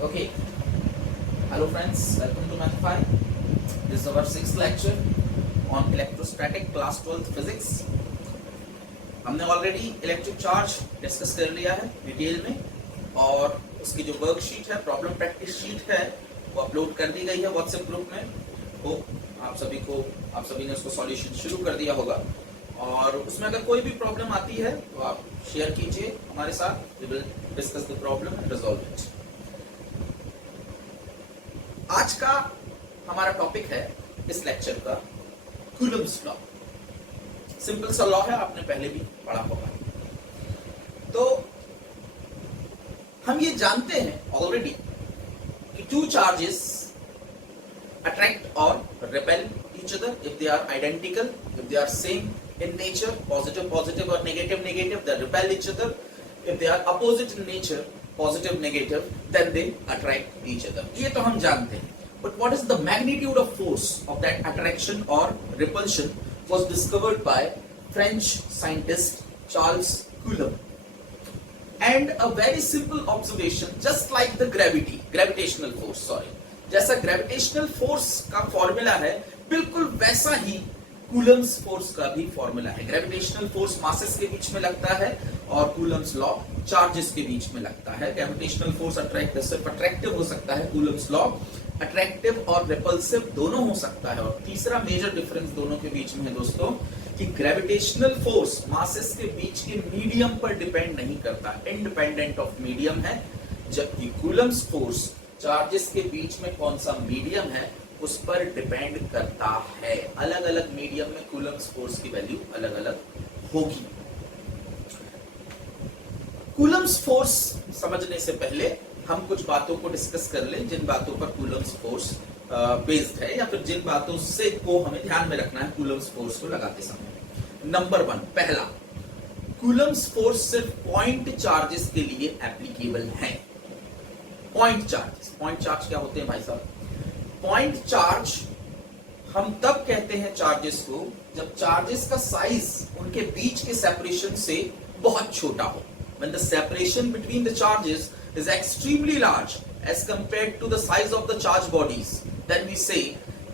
Okay. Hello friends, welcome to Math 5. This is our 6th lecture on electrostatic class 12th physics. हमने already electric charge discuss कर लिया है detail में और उसकी जो वर्कशीट है, प्रॉब्लम प्रैक्टिस शीट है, वो अपलोड कर दी गई है व्हाट्सएप ग्रुप में। तो आप सभी ने उसको सॉल्यूशन शुरू कर दिया होगा और उसमें अगर कोई भी प्रॉब्लम आती है तो आप शेयर कीजिए हमारे साथ। We will discuss the problem and resolve it. आज का हमारा टॉपिक है इस लेक्चर का कूलम्ब्स लॉ। सिंपल सा लॉ है, आपने पहले भी पढ़ा होगा। तो हम ये जानते हैं ऑलरेडी कि two charges attract or repel each other if they are identical, if they are same in nature, positive or negative, they repel each other. If they are opposite in nature, positive, negative, then they attract each other. ये तो हम जानते हैं. But what is the magnitude of force of that attraction or repulsion was discovered by French scientist Charles Coulomb. And a very simple observation, just like the gravitational force, जैसा gravitational force का formula है, बिल्कुल वैसा ही Coulomb's force का भी formula है। Gravitational force masses के बीच में लगता है और कूलम्ब्स लॉ चार्जेस के बीच में लगता है। ग्रेविटेशनल फोर्स सिर्फ अट्रैक्टिव हो सकता है, कूलम्ब्स लॉ अट्रैक्टिव और रिपल्सिव दोनों हो सकता है। और तीसरा मेजर डिफरेंस दोनों के बीच में है दोस्तों कि ग्रेविटेशनल फोर्स मासेस के बीच के मीडियम पर डिपेंड नहीं करता, इंडिपेंडेंट ऑफ मीडियम है, जबकि कूलम्ब्स फोर्स चार्जेस के बीच में कौन सा मीडियम है उस पर डिपेंड करता है। अलग अलग मीडियम में कूलम्ब्स फोर्स की वैल्यू अलग अलग होगी। कूलम्ब्स फोर्स समझने से पहले हम कुछ बातों को डिस्कस कर लें, जिन बातों पर कूलम्ब्स फोर्स बेस्ड है या फिर जिन बातों से को हमें ध्यान में रखना है कूलम्ब्स फोर्स को लगाते समय। नंबर 1, पहला, कूलम्ब्स फोर्स सिर्फ पॉइंट चार्जेस के लिए एप्लीकेबल है। पॉइंट चार्ज क्या होते हैं भाई साहब? पॉइंट चार्ज हम तब कहते हैं चार्जेस को जब चार्जेस का साइज उनके बीच के सेपरेशन से बहुत छोटा हो। When the separation between the charges is extremely large as compared to the size of the charge bodies, then we say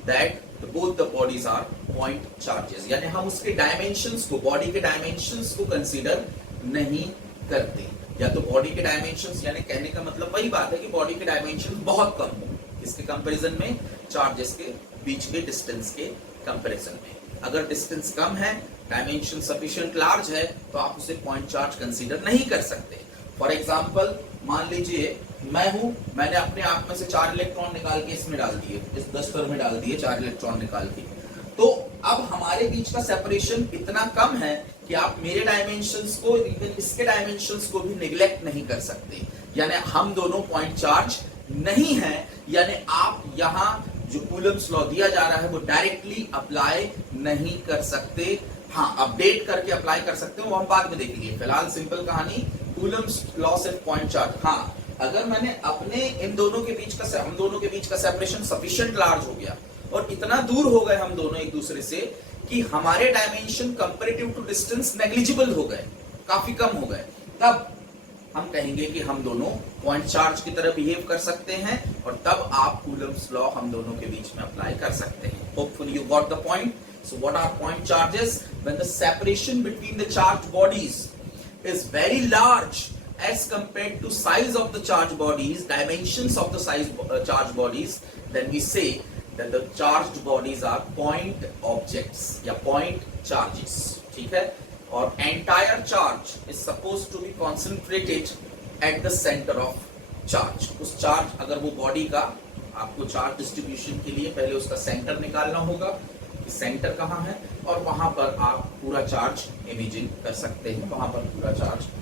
that both the bodies are point charges. यानी हम उसके डायमेंशंस को, बॉडी के dimensions को consider नहीं करते। या तो बॉडी के डायमेंशंस, यानी कहने का मतलब वही बात है कि बॉडी के डायमेंशंस बहुत कम हो इसके कंपैरिजन में चार्जेस के बीच के डिस्टेंस के कंपैरिजन में। अगर डिस्टेंस कम है, डायमेंशन सफिशिएंट लार्ज है, तो आप उसे पॉइंट चार्ज कंसीडर नहीं कर सकते। फॉर एग्जांपल, मान लीजिए मैंने अपने आप में से 4 इलेक्ट्रॉन निकाल के इसमें डाल दिए, इस दस्तर में डाल दिए 4 इलेक्ट्रॉन निकाल के, तो अब हमारे बीच का सेपरेशन इतना कम है कि आप मेरे डायमेंशंस को, इवन इसके डायमेंशंस को भी निगलेक्ट नहीं कर सकते। यानी हम दोनों पॉइंट चार्ज नहीं है, यानी आप यहां जो कूलम्ब्स लॉ दिया जा रहा है वो डायरेक्टली अप्लाई नहीं कर सकते। हाँ, अपडेट करके अप्लाई कर सकते हो, वो हम बाद में देखेंगे। फिलहाल सिंपल कहानी, कूलम्ब्स लॉ सिर्फ पॉइंट चार्ज। हाँ, अगर मैंने अपने हम दोनों के बीच का सेपरेशन सफिशिएंट लार्ज हो गया और इतना दूर हो गए हम दोनों एक दूसरे से कि हमारे dimension comparative to distance negligible हो गए, काफी कम हो गए, तब हम कहेंगे कि हम दोनों पॉइंट चार्ज की तरह बिहेव कर सकते हैं और तब आप कूलम्ब्स लॉ हम दोनों के बीच में अप्लाई कर सकते हैं। Hopefully you got the point. So what are point charges? When the separation between the charged bodies is very large as compared to size of the charged bodies, dimensions of the charged bodies, then we say that the charged bodies are point objects या point charges। ठीक है? और entire charge is supposed to be concentrated at the center of charge। उस charge, अगर वो body का, आपको charge distribution के लिए पहले उसका सेंटर निकालना होगा कि सेंटर कहाँ है, और वहां पर आप पूरा चार्ज इमेजिन कर सकते हैं। वहां पर पूरा चार्ज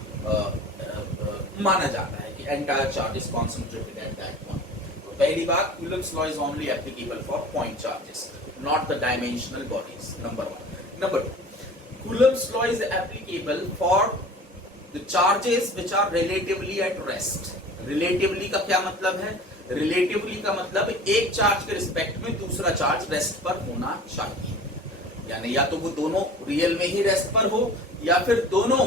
माना जाता है कि entire charge is concentrated at that point। तो पहली बात, Coulomb's law is only applicable for point charges, not the dimensional bodies। Number 1. Number 2, Coulomb's law is applicable for the charges which are relatively at rest। Relatively का क्या मतलब है? Relatively का मतलब एक चार्ज के रिस्पेक्ट में दूसरा चार्ज रेस्ट पर होना चाहिए। यानी या तो वो दोनों रियल में ही रेस्ट पर हो या फिर दोनों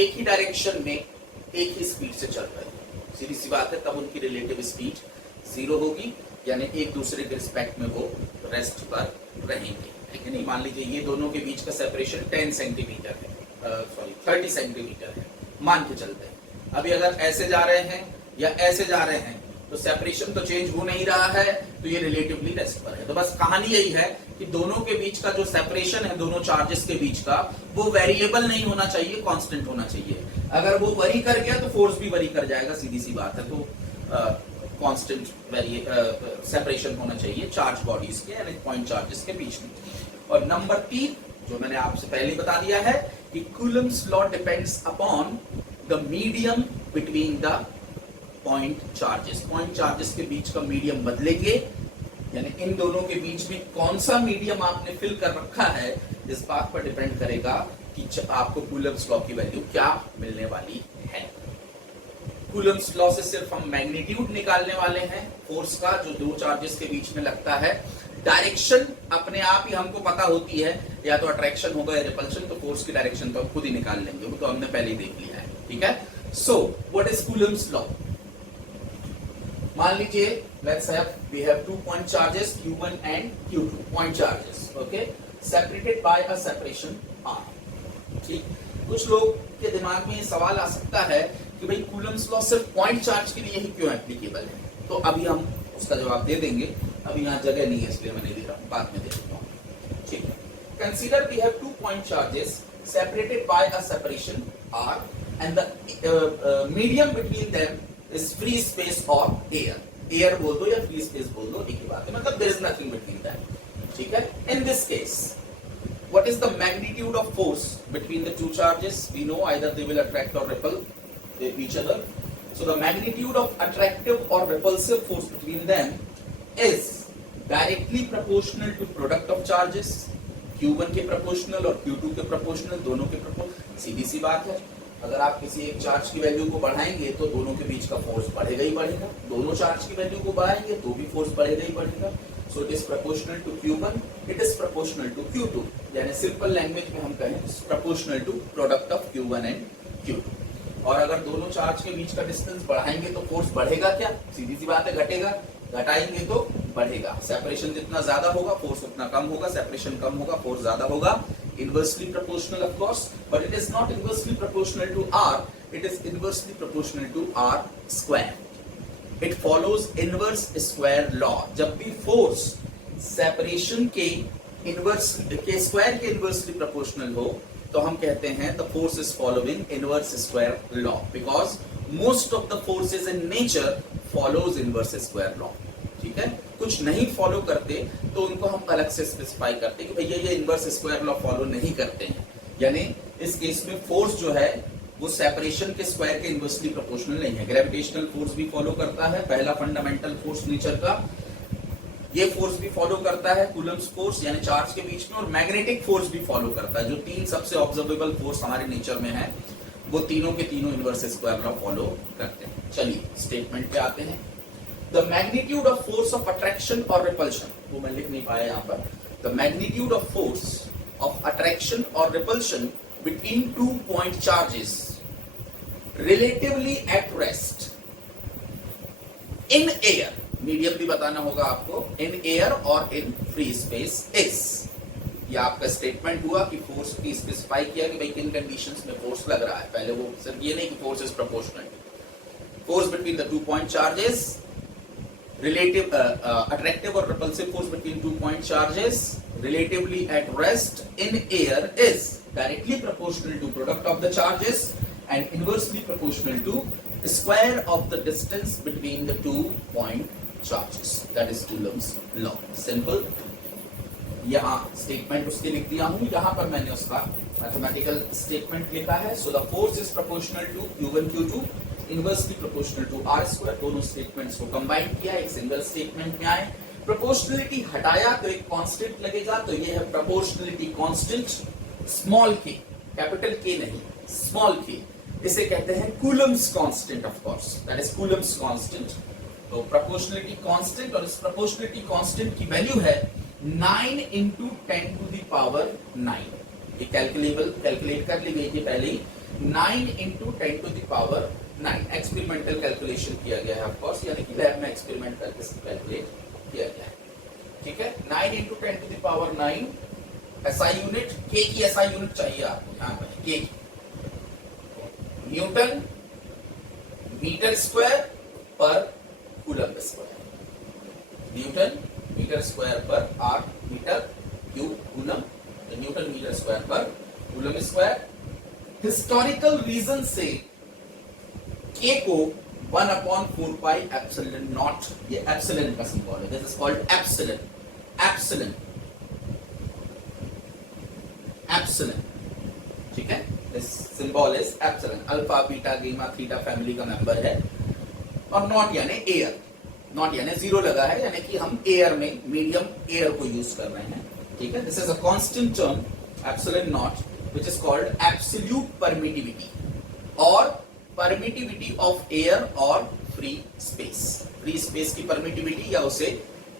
एक ही डायरेक्शन में एक ही स्पीड से चल रहे हैं। सीधी सी बात है, तब उनकी रिलेटिव स्पीड जीरो होगी, यानी एक दूसरे के रिस्पेक्ट में वो रेस्ट पर रहेंगे, है कि नहीं। मान लीजिए ये दोनों के बीच का सेपरेशन 10 सेंटीमीटर है, 30 सेंटीमीटर है, मान के चलते हैं। अभी अगर ऐसे जा रहे हैं या ऐसे जा रहे हैं तो सेपरेशन तो चेंज हो नहीं रहा है, तो ये रिलेटिवली रेस्ट पर है। तो बस कहानी यही है कि दोनों के बीच का जो सेपरेशन है, दोनों चार्जेस के बीच का, वो वेरिएबल नहीं होना चाहिए, कांस्टेंट होना चाहिए। अगर वो वरी कर गया तो फोर्स भी वरी कर जाएगा, सीधी सी बात है। तो कांस्टेंट सेपरेशन होना चाहिए चार्ज बॉडीज के यानी पॉइंट चार्जेस के बीच में। और नंबर 3 जो मैंने आपसे पहले बता दिया है कि Coulomb's law depends upon the medium between the point charges. Point charges के बीच का मीडियम बदलेंगे, यानी इन दोनों के बीच में कौन सा मीडियम आपने फिल कर रखा है, इस बात पर डिपेंड करेगा कि आपको कूलम्स लॉ की वैल्यू क्या मिलने वाली है। कूलम्स लॉ से सिर्फ हम मैग्नीट्यूड निकालने वाले हैं फोर्स का, जो दो चार्जेस के बीच में लगता है। डायरेक्शन अपने आप ही हमको पता होती है, या तो अट्रैक्शन होगा या रिपल्शन, तो फोर्स की डायरेक्शन तो हम खुद ही निकाल लेंगे, वो तो हमने पहले ही देख लिया है, ठीक है। So what is Coulomb's law? मान लीजिए let's have we have 2 point charges Q1 and Q2 point charges, okay, separated by a separation R। ठीक, कुछ लोग के दिमाग में ये सवाल आ सकता है कि भाई कूलम्स लॉ सिर्फ पॉइंट चार्ज के लिए ही क्यों एप्लीकेबल है? तो अभी हम उसका जवाब दे देंगे, अभी यहाँ जगह नहीं है इसलिए मैं नहीं दे रहा हूँ, बाद में दे देता हूँ। ठीक है, consider we have 2 point charges separated by a separation R and the medium between them is free space or air। Air बोल दो या फ्री स्पेस बोल दो, एक ही बात है, मतलब there is nothing between that, ठीक है। In this case what is the magnitude of force between the two charges? We know either they will attract और repel each other. So the magnitude of attractive और repulsive force between them is directly proportional to product of charges. Q1 के proportional और Q2 के proportional, दोनों के proportional. सीधी सी बात है, अगर आप किसी एक चार्ज की वैल्यू को बढ़ाएंगे तो दोनों के बीच का फोर्स बढ़ेगा ही बढ़ेगा, दोनों चार्ज की वैल्यू को बढ़ाएंगे तो भी फोर्स बढ़ेगा ही बढ़ेगा। So it is proportional to Q1, it is proportional to Q2, यानी सिंपल लैंग्वेज में हम कहें proportional to product of Q1 and Q2। और अगर दोनों चार्ज के बीच का डिस्टेंस बढ़ाएंगे तो फोर्स बढ़ेगा क्या? सीधी सी बात है, घटेगा। घटाएंगे तो बढ़ेगा। सेपरेशन जितना ज्यादा होगा फोर्स उतना कम होगा, सेपरेशन कम होगा फोर्स ज्यादा होगा। Inversely proportional of course, but it is not inversely proportional to R, it is inversely proportional to R square। It follows inverse square law। जब भी फोर्स सेपरेशन के इनवर्स के स्क्वायर के इनवर्सली प्रोपोर्शनल हो तो हम कहते हैं the force is following inverse square law, because most of the forces in nature follows inverse square law। ठीक है, कुछ नहीं फॉलो करते तो उनको हम अलग से स्पेसिफाई करते हैं कि भैया ये इनवर्स स्क्वायर लॉ फॉलो नहीं करते हैं, यानी इस केस में फोर्स जो है वो सेपरेशन के स्क्वायर के इनवर्सली प्रोपोर्शनल नहीं है। ग्रेविटेशनल फोर्स भी फॉलो करता है, पहला फंडामेंटल फोर्स नेचर का, ये फोर्स भी फॉलो करता है कूलम्स फोर्स यानी चार्ज के बीच में, और मैग्नेटिक फोर्स भी फॉलो करता है। जो 3 सबसे ऑब्जर्वेबल फोर्स हमारे नेचर में है वो तीनों के तीनों इनवर्स स्क्वायर लॉ फॉलो करते हैं। चलिए स्टेटमेंट पे आते हैं। The magnitude of force of attraction or repulsion, वो मैं लिख नहीं पाया यहाँ पर। The magnitude of force of attraction or repulsion between 2 point charges relatively at rest in air, medium भी बताना होगा आपको, in air or in free space is। ये आपका स्टेटमेंट हुआ कि फोर्स की स्पेसिफाई किया कि भाई किन कंडीशंस में फोर्स लग रहा है। पहले वो सिर्फ ये नहीं कि force is proportional, force between the 2 point charges, relative attractive or repulsive force between 2 point charges relatively at rest in air is directly proportional to product of the charges and inversely proportional to square of the distance between the 2 point charges। That is Coulomb's law। Simple। यहाँ statement उसके लिख दिया हूँ, यहाँ पर मैंने उसका mathematical statement लिखा है। So the force is proportional to Q1 Q2 inversely proportional to R square. दोनों स्टेटमेंट्स को कंबाइन किया, एक सिंगल स्टेटमेंट में आए। प्रोपोर्शनलिटी हटाया तो एक कांस्टेंट लगेगा, तो ये है प्रोपोर्शनलिटी कांस्टेंट, स्मॉल के, कैपिटल के नहीं, स्मॉल के। इसे कहते हैं Coulomb's constant, of course that is Coulomb's constant. तो प्रोपोर्शनलिटी कांस्टेंट, और इस प्रोपोर्शनलिटी कांस्टेंट की वैल्यू है 9 into 10 to the power 9। ये कैलकुलेट कर ली गई थी पहले ही। 9 into 10 to the power 9 experimental calculation किया गया है ऑफ कोर्स, यानी कि लैब में एक्सपेरिमेंट करके कैलकुलेट किया गया है। ठीक है, 9 × 10⁹ एसआई यूनिट, के की एसआई यूनिट चाहिए आपको यहाँ पर, के की न्यूटन मीटर स्क्वायर पर coulomb square, newton metre square पर or metre cube coulomb, newton metre square पर कूलम स्क्वायर। हिस्टोरिकल रीजन से के को 1/4 पाई एप्सिलॉन नॉट, ये एप्सिलॉन का सिंबल है, this is called epsilon, epsilon, epsilon. ठीक है, this symbol is epsilon, alpha beta gamma theta family का member है। और नॉट यानी एयर, नॉट यानी जीरो लगा है, यानी कि हम एयर में, मीडियम एयर को यूज कर रहे हैं। ठीक है, this is a constant term epsilon not which is called absolute permittivity और परमिटिविटी ऑफ एयर और फ्री स्पेस। फ्री स्पेस की परमिटिविटी या उसे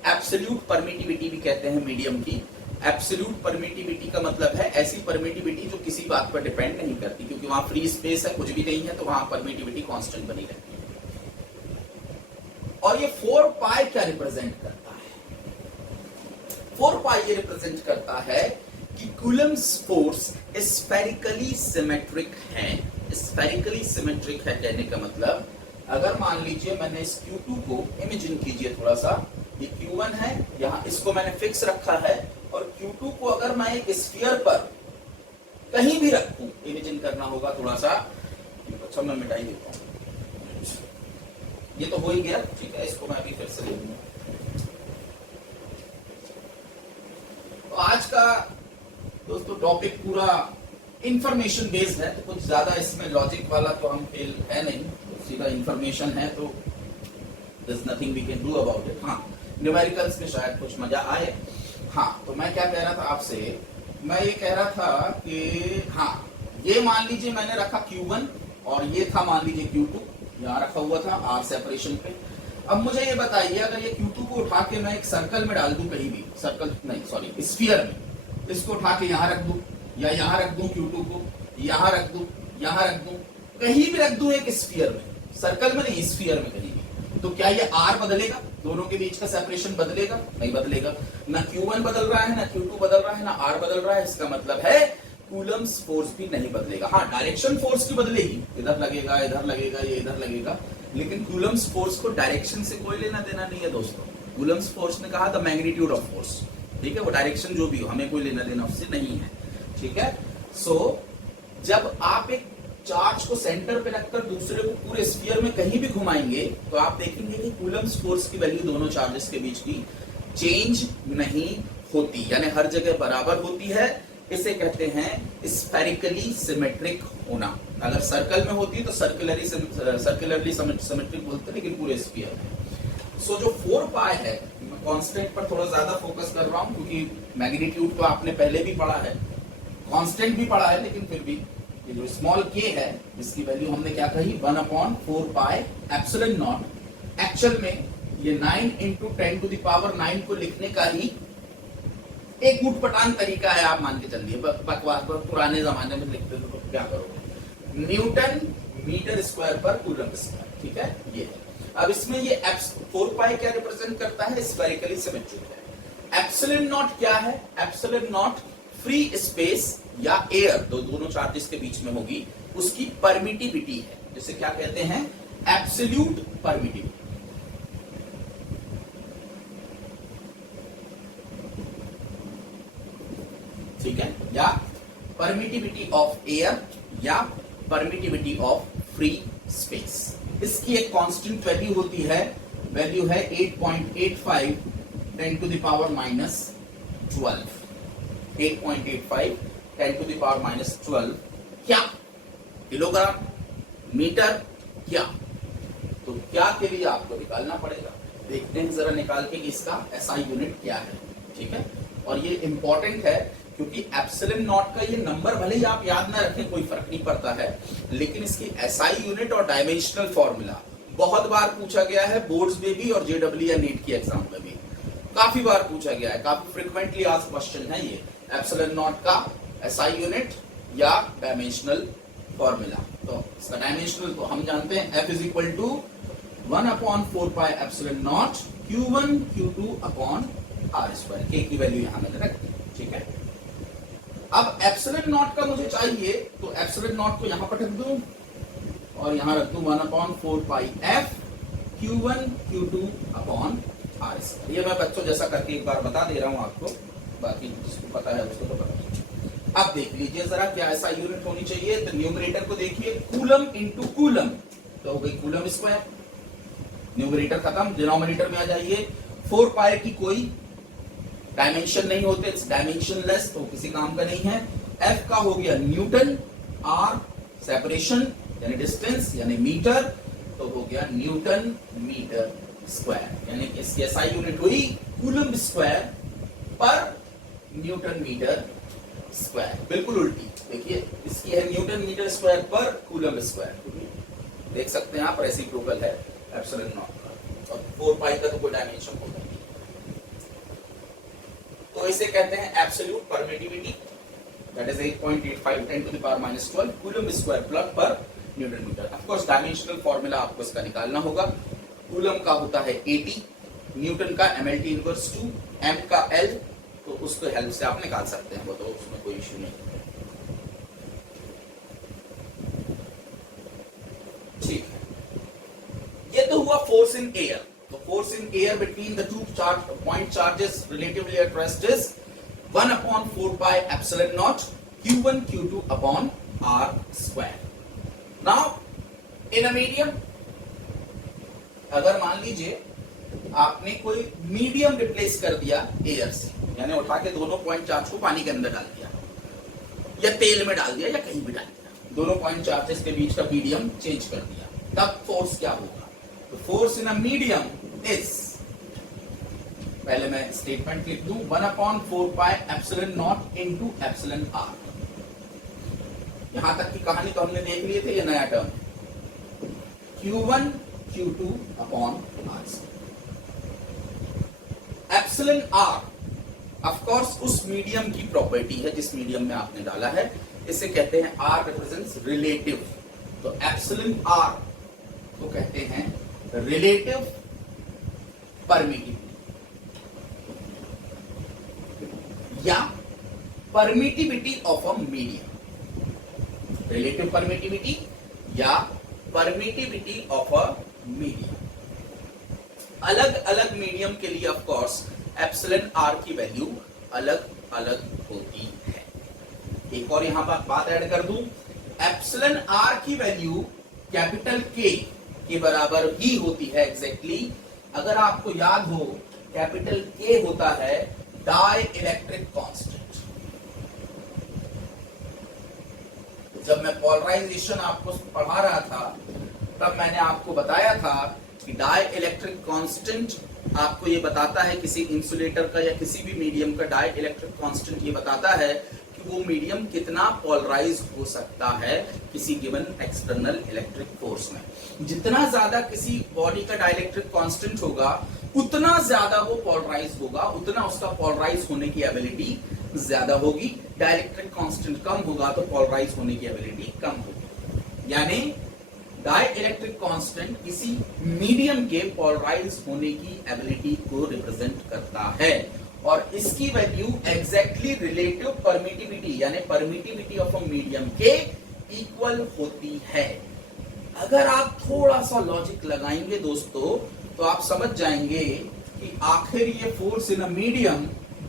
एब्सोल्यूट परमिटिविटी भी कहते हैं मीडियम की। एब्सोल्यूट परमिटिविटी का मतलब है ऐसी परमिटिविटी जो किसी बात पर डिपेंड नहीं करती, क्योंकि वहां फ्री स्पेस है, कुछ भी नहीं है, तो वहां परमिटिविटी कांस्टेंट बनी रहती है। और ये 4 पाई क्या रिप्रेजेंट करता है? 4 पाई ये रिप्रेजेंट करता है कि कूलम्स फोर्स स्फेरिकली सिमेट्रिक है। स्फेरिकली सिमेट्रिक है कहने का मतलब, अगर मान लीजिए मैंने इस Q2 को, इमेजिन कीजिए थोड़ा सा, ये Q1 है, यहां इसको मैंने फिक्स रखा है, और Q2 को अगर मैं एक स्फीयर पर कहीं भी रखूं, इमेजिन करना होगा थोड़ा सा, अच्छा मैं मिटाई देता हूं, ये तो हो ही गया। ठीक है, इसको मैं अभी फिर से ले लूंगा। तो आज का दोस्तों टॉपिक पूरा इंफॉर्मेशन बेस्ड है, तो कुछ ज्यादा इसमें लॉजिक वाला तो हम फेल है नहीं, तो सीधा इंफॉर्मेशन है, तो there is nothing we can do about it. हाँ, न्यूमेरिकल्स में शायद कुछ मजा आए। हाँ, तो मैं क्या कह रहा था आपसे, मैं ये कह रहा था कि हाँ, ये मान लीजिए मैंने रखा Q1 और ये था मान लीजिए Q2, यहाँ रखा हुआ था आर सेपरेशन पे। अब मुझे ये बताइए, अगर ये Q2 को उठा के मैं एक सर्कल में डाल दूं, कहीं भी सर्कल नहीं, सॉरी स्फीयर में, इसको उठा के यहाँ रख दूं, या यहाँ रख दूं Q2 को, यहाँ रख दूं, यहाँ रख दूं, कहीं भी रख दूं एक स्फीयर में, सर्कल में नहीं, स्फीयर में कहीं भी, तो क्या ये आर बदलेगा? दोनों के बीच का सेपरेशन बदलेगा? नहीं बदलेगा। ना Q1 बदल रहा है, ना Q2 बदल रहा है, ना आर बदल रहा है। इसका मतलब है कूलम्स फोर्स भी नहीं बदलेगा। हाँ, डायरेक्शन फोर्स की बदलेगी, इधर लगेगा, इधर लगेगा, ये इधर लगेगा, लेकिन कूलम्स फोर्स को डायरेक्शन से कोई लेना देना नहीं है दोस्तों। कूलम्स फोर्स ने कहा द मैग्नीट्यूड ऑफ फोर्स, ठीक है, वो डायरेक्शन जो भी हो, हमें कोई लेना देना उससे नहीं है। ठीक है, सो जब आप एक चार्ज को सेंटर पे रखकर दूसरे को पूरे स्फीयर में कहीं भी घुमाएंगे, तो आप देखेंगे कि कूलम्स फोर्स की वैल्यू दोनों चार्जेस के बीच की चेंज नहीं होती, यानी हर जगह बराबर होती है। इसे कहते हैं स्फेरिकली सिमेट्रिक होना। अगर सर्कल में होती है तो सर्कुलरली सिमेट्रिक बोलते हैं, लेकिन पूरे स्फीयर में। सो जो 4 पाई है, मैं कांस्टेंट पर थोड़ा ज्यादा फोकस कर रहा हूं, क्योंकि मैग्नीट्यूड तो आपने पहले भी पढ़ा है, कांस्टेंट भी पढ़ा है, लेकिन फिर भी ये जो स्मॉल k है, जिसकी वैल्यू हमने क्या कही, 1/4 पाई एप्सिलॉन नॉट, एक्चुअल में ये 9 × 10⁹ को लिखने का ही एक उटपटांग तरीका है, आप मान के चलिए। बकवास पुराने जमाने में लिखते थे, तो क्या करोगे, न्यूटन मीटर स्क्वायर पर कूलम स्क्वायर। ठीक है, ये अब इसमें ये 4 पाई क्या रिप्रेजेंट करता है, स्फेरिकली सिमेट्रिक है। एप्सिलॉन नॉट क्या है? एप्सिलॉन नॉट फ्री स्पेस या एयर, दोनों चार्जेस के बीच में होगी, उसकी परमिटिविटी है, जिसे क्या कहते हैं, एब्सोल्यूट परमिटिविटी। ठीक है, या परमिटिविटी ऑफ एयर या परमिटिविटी ऑफ फ्री स्पेस। इसकी एक कांस्टेंट वैल्यू होती है, वैल्यू है 8.85 10⁻⁻12। 8.85 10⁻⁻12 क्या? किलोग्राम, मीटर, क्या? तो क्या के लिए आपको निकालना पड़ेगा। देखते हैं जरा निकाल के इसका एसआई यूनिट क्या है। ठीक है, और ये इंपॉर्टेंट है, क्योंकि एप्सिलॉन नॉट का ये नंबर भले ही आप याद ना रखें, कोई फर्क नहीं पड़ता है, लेकिन इसकी एसआई यूनिट और डायमेंशनल फॉर्मूला बहुत बार पूछा गया है, बोर्ड्स में भी और जेडब्ल्यू या नीट की एग्जाम में भी काफी बार पूछा गया है, काफी फ्रिक्वेंटली आस्क्ड क्वेश्चन है ये। एप्सिलॉन नॉट का एसआई यूनिट या डायमेंशनल फॉर्मूला, तो इसका डायमेंशनल तो हम जानते हैं F is equal to 1/4πε0 Q1 Q2 upon R square. K की वैल्यू यहां मैंने रख दी, ठीक है। अब एप्सिलॉन नॉट का मुझे चाहिए, तो एप्सिलॉन नॉट को यहां पर रख दूं और यहां रख दूं 1/4πf Q1 Q2 upon R square. ये मैं बच्चों जैसा करके एक बार बता दे रहा हूं आपको, बाकी जिसको पता है उसको तो पता है। अब देख लीजिए जरा क्या ऐसा यूनिट होनी चाहिए, तो न्यूमरेटर को देखिए, कूलम इंटू कूलम, तो हो गई कूलम स्क्वायर। न्यूमरेटर खत्म, डिनोमिनेटर में आ जाइए। 4 पाई की कोई डायमेंशन नहीं होते, इट्स डायमेंशनलेस, तो किसी काम का नहीं है। F का हो गया न्यूटन, R सेपरेशन यानी डिस्टेंस यानी मीटर, तो हो गया न्यूटन मीटर स्क्वायर, यानी इसकी एसआई यूनिट हुई कूलम स्क्वायर पर न्यूटन मीटर स्क्वायर। बिल्कुल उल्टी देखिए, इसकी है न्यूटन मीटर स्क्वायर पर कूलम स्क्वायर। देख सकते हैं आप, रेसिप्रोकल है एप्सिलॉन नॉट का, और 4 पाई का तो कोई डायमेंशन होता नहीं। तो इसे कहते हैं absolute permittivity, that is 8.85 10⁻12 coulomb square plus पर newton metre. Of course dimensional formula आपको इसका निकालना होगा। कूलम का होता है 80, न्यूटन का MLT इनवर्स 2, M का L, तो उसको हेल्प से आप निकाल सकते हैं, वो तो उसमें कोई इश्यू नहीं। ठीक है, ये तो हुआ फोर्स इन एयर। तो force in air between the two point charges relatively at rest is 1/4πε0 Q1 Q2 upon R square. Now in a medium, अगर मान लीजिए आपने कोई मीडियम रिप्लेस कर दिया एयर से, यानी उठा के दोनों पॉइंट चार्ज को पानी के अंदर डाल दिया या तेल में डाल दिया या कहीं भी डाल दिया, दोनों पॉइंट चार्जेस के बीच का मीडियम चेंज कर दिया, तब फोर्स क्या होगा? तो force in a medium is, पहले मैं स्टेटमेंट लिख दूं, 1/4πε0 इंटू एप्सिलॉन R। यहां तक की कहानी तो हमने देख लिए थे, ये नया term Q1 Q2 upon R। Epsilon R of course उस मीडियम की प्रॉपर्टी है जिस मीडियम में आपने डाला है, इसे कहते हैं R रिप्रेजेंट्स रिलेटिव। तो एप्सिलॉन R को कहते हैं रिलेटिव परमिटिविटी या permittivity of a medium. Relative permittivity या परमिटिविटी ऑफ अ मीडियम। अलग अलग मीडियम के लिए ऑफ कोर्स एप्सिलॉन R की वैल्यू अलग अलग होती है। एक और यहां बात ऐड कर दूं, एप्सिलॉन R की वैल्यू कैपिटल K के बराबर ही होती है एग्जैक्टली। अगर आपको याद हो, कैपिटल K होता है डाई इलेक्ट्रिक कांस्टेंट। जब मैं पोलराइजेशन आपको पढ़ा रहा था तब मैंने आपको बताया था कि डाई इलेक्ट्रिक कांस्टेंट आपको ये बताता है, किसी इंसुलेटर का या किसी भी मीडियम का डाई इलेक्ट्रिक कांस्टेंट ये बताता है कि वो मीडियम कितना पोलराइज हो सकता है किसी गिवन एक्सटर्नल इलेक्ट्रिक फोर्स में। जितना ज्यादा किसी बॉडी का डाइलेक्ट्रिक कांस्टेंट होगा उतना ज्यादा वो पोलराइज होगा, उतना उसका पोलराइज होने की एबिलिटी ज्यादा होगी। डाइलेक्ट्रिक कांस्टेंट कम होगा तो पोलराइज होने की एबिलिटी कम होगी। यानी डाई इलेक्ट्रिक कांस्टेंट किसी मीडियम के पोलराइज होने की एबिलिटी को रिप्रेजेंट करता है, और इसकी वैल्यू एग्जैक्टली रिलेटिव परमिटिविटी यानी परमिटिविटी ऑफ अ मीडियम के इक्वल होती है। अगर आप थोड़ा सा लॉजिक लगाएंगे दोस्तों तो आप समझ जाएंगे कि आखिर ये force in a medium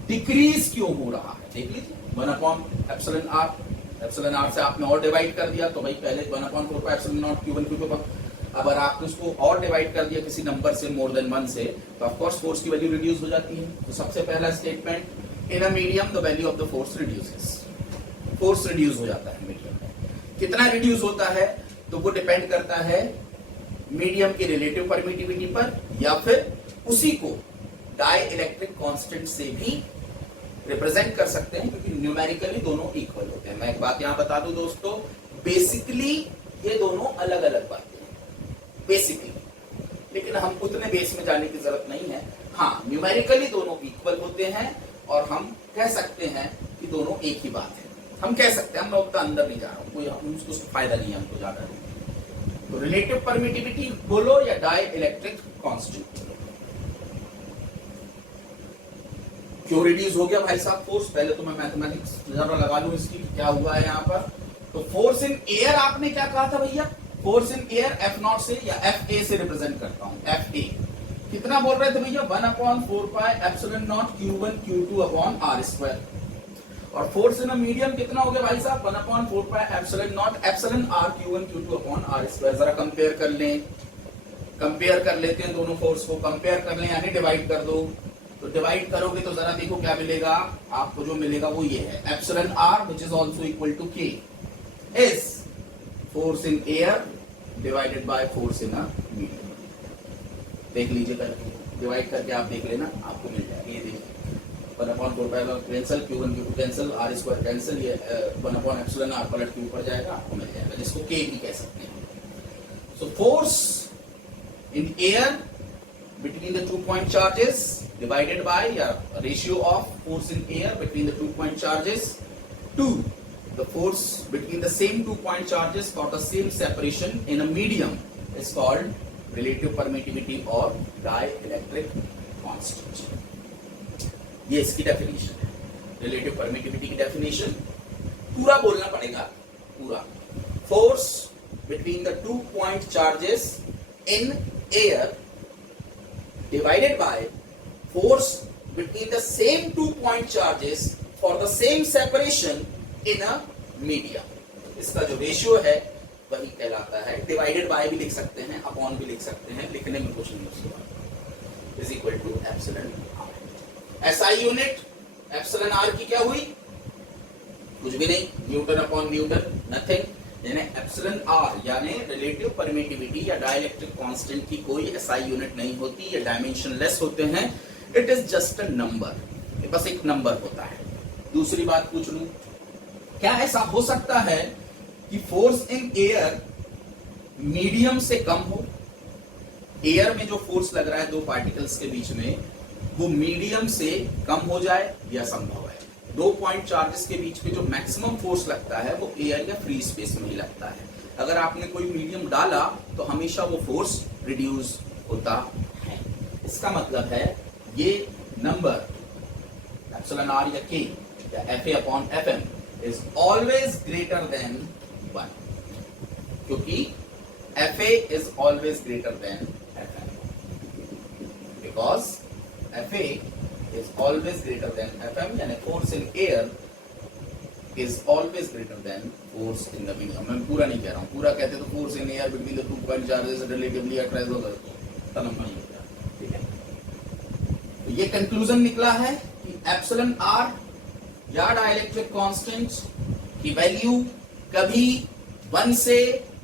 decrease क्यों हो रहा है। देख लीजिए 1/εr, एप्सिलॉन R से आपने और डिवाइड कर दिया तो भाई पहले 1/4πε0 Q1 Q2, अगर आपने उसको और डिवाइड कर दिया किसी नंबर से मोर देन 1 से, तो ऑफ कोर्स फोर्स की वैल्यू रिड्यूस हो जाती है। तो सबसे पहला statement, in a medium the value of the force reduces. Force reduce हो जाता है मीडियम में। कितना रिड्यूस होता है तो वो डिपेंड करता है मीडियम की रिलेटिव परमिटिविटी पर, या फिर उसी को डाई इलेक्ट्रिक कांस्टेंट से भी रिप्रेजेंट कर सकते हैं, क्योंकि न्यूमेरिकली दोनों इक्वल होते हैं। मैं एक बात यहां बता दूं दोस्तों, बेसिकली ये दोनों अलग अलग बातें हैं बेसिकली, लेकिन हम उतने बेस में जाने की जरूरत नहीं है। हाँ, न्यूमेरिकली दोनों इक्वल होते हैं और हम कह सकते हैं कि दोनों एक ही बात है। हम कह सकते हैं, हम उतना अंदर नहीं जा रहा हूं, कोई उसको फायदा नहीं है हमको ज्यादा। तो रिलेटिव परमिटिविटी बोलो या डाई इलेक्ट्रिक कांस्टेंट बोलो। क्यों रिड्यूस हो गया भाई साहब फोर्स? पहले तो मैं मैथमेटिक्स जरा लगा लूं इसकी, क्या हुआ है यहाँ पर। तो फोर्स इन एयर आपने क्या कहा था भैया? Force in air F not से या एफ ए से रिप्रेजेंट करता हूं, एफ ए कितना बोल रहे थे भैया? 1/4 pi epsilon not Q1 Q2 upon R square. और फोर्स इन अ मीडियम कितना हो गया भाई साहब? 1/4 pi epsilon not epsilon are Q1 Q2 upon R square. जरा कंपेयर कर लें, कंपेयर कर लेते हैं दोनों फोर्स को, कंपेयर कर लें यानी डिवाइड कर दो। तो डिवाइड करोगे तो जरा देखो क्या मिलेगा आपको, जो मिलेगा वो ये है, epsilon R which is also equal to K is force in air divided by force in a medium. देख लीजिए करके, डिवाइड करके आप देख लेना, आपको मिल जाएगा। ये देखिए 1/4 pi cancel, Q1 Q2 cancel, R square cancel, ये 1/एप्सिलॉन आर पलट के ऊपर जाएगा, आपको मिल जाएगा, जिसको K भी कह सकते हैं। So force in air between the 2 point charges divided by ratio of force in air between the 2 point charges to the force between the same 2 point charges for the same separation in a medium is called relative permittivity or dielectric constant। ये इसकी definition है, relative permittivity की definition पूरा बोलना पड़ेगा, पूरा। Force between the 2 point charges in air divided by force between the same 2 point charges for the same separation in a medium। इसका जो रेशियो है वही कहलाता है, डिवाइडेड बाय भी लिख सकते हैं, अपॉन भी लिख सकते हैं, लिखने में कुछ नहीं उसके बाद, is equal to epsilon R. SI unit epsilon are की क्या हुई? कुछ भी नहीं, न्यूटन अपॉन न्यूटन, नथिंग। यानी एप्सिलॉन आर यानी रिलेटिव परमिटिविटी या डाइलेक्ट्रिक कांस्टेंट की कोई एसआई यूनिट नहीं होती, ये डायमेंशनलेस होते हैं, it is just a number, ये बस एक नंबर होता है। दूसरी बात पूछ लूं, क्या ऐसा हो सकता है कि फोर्स इन एयर मीडियम से कम हो? एयर में जो फोर्स लग रहा है दो पार्टिकल्स के बीच में, वो मीडियम से कम हो जाए, यह संभव है। 2 पॉइंट चार्जेस के बीच में जो मैक्सिमम फोर्स लगता है वो एयर या फ्री स्पेस में ही लगता है। अगर आपने कोई मीडियम डाला तो हमेशा वो फोर्स रिड्यूस होता है। इसका मतलब है ये नंबर एप्सिलॉन आर या K या FA upon FM is always greater then 1, क्योंकि FA is always greater then FM, because FA is always greater than FM, यानी force in air is always greater than force in the medium। मैं पूरा नहीं कह रहा हूँ, पूरा कहते तो force in air between the 2 point charges relatively at rest होगा, तो लंबा नहीं होता, ठीक है। तो ये कंक्लूजन निकला है कि एप्सिलॉन आर या डाइलेक्ट्रिक कांस्टेंट की वैल्यू कभी 1 से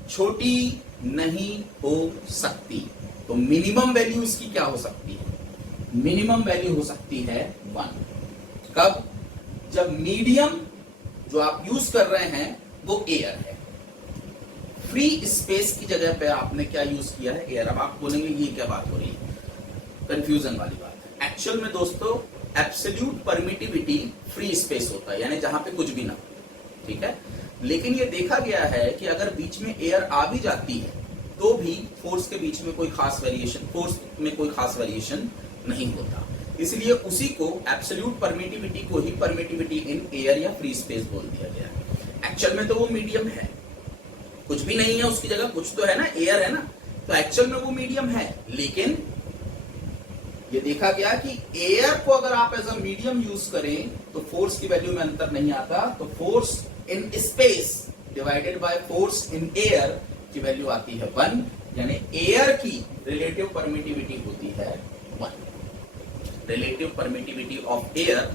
छोटी नहीं हो सकती। तो मिनिमम वैल्यू इसकी क्या हो सकती है? मिनिमम वैल्यू हो सकती है 1। कब? जब मीडियम जो आप यूज कर रहे हैं वो एयर है। फ्री स्पेस की जगह पे आपने क्या यूज किया है? एयर। अब आप बोलेंगे ये क्या बात हो रही है, कंफ्यूजन वाली बात है। एक्चुअल में दोस्तों एब्सोल्यूट परमिटिविटी फ्री स्पेस होता है, यानी जहां पे कुछ भी ना हो, ठीक है। लेकिन ये देखा गया है कि अगर बीच में एयर आ भी जाती है तो भी फोर्स के बीच में कोई खास वेरिएशन, फोर्स में कोई खास वेरिएशन नहीं होता। इसलिए उसी को एब्सोल्यूट परमिटिविटी को ही परमिटिविटी इन एयर या फ्री स्पेस बोल दिया गया। एक्चुअल में तो वो मीडियम है, कुछ भी नहीं है उसकी जगह, कुछ तो है ना, एयर है ना, तो एक्चुअल में वो मीडियम है। लेकिन ये देखा गया कि एयर को अगर आप एज अ मीडियम यूज करें तो फोर्स की वैल्यू में अंतर नहीं आता। तो force in space divided by force in air की वैल्यू आती है 1, यानी एयर की रिलेटिव परमिटिविटी होती है 1। रिलेटिव परमिटिविटी ऑफ एयर,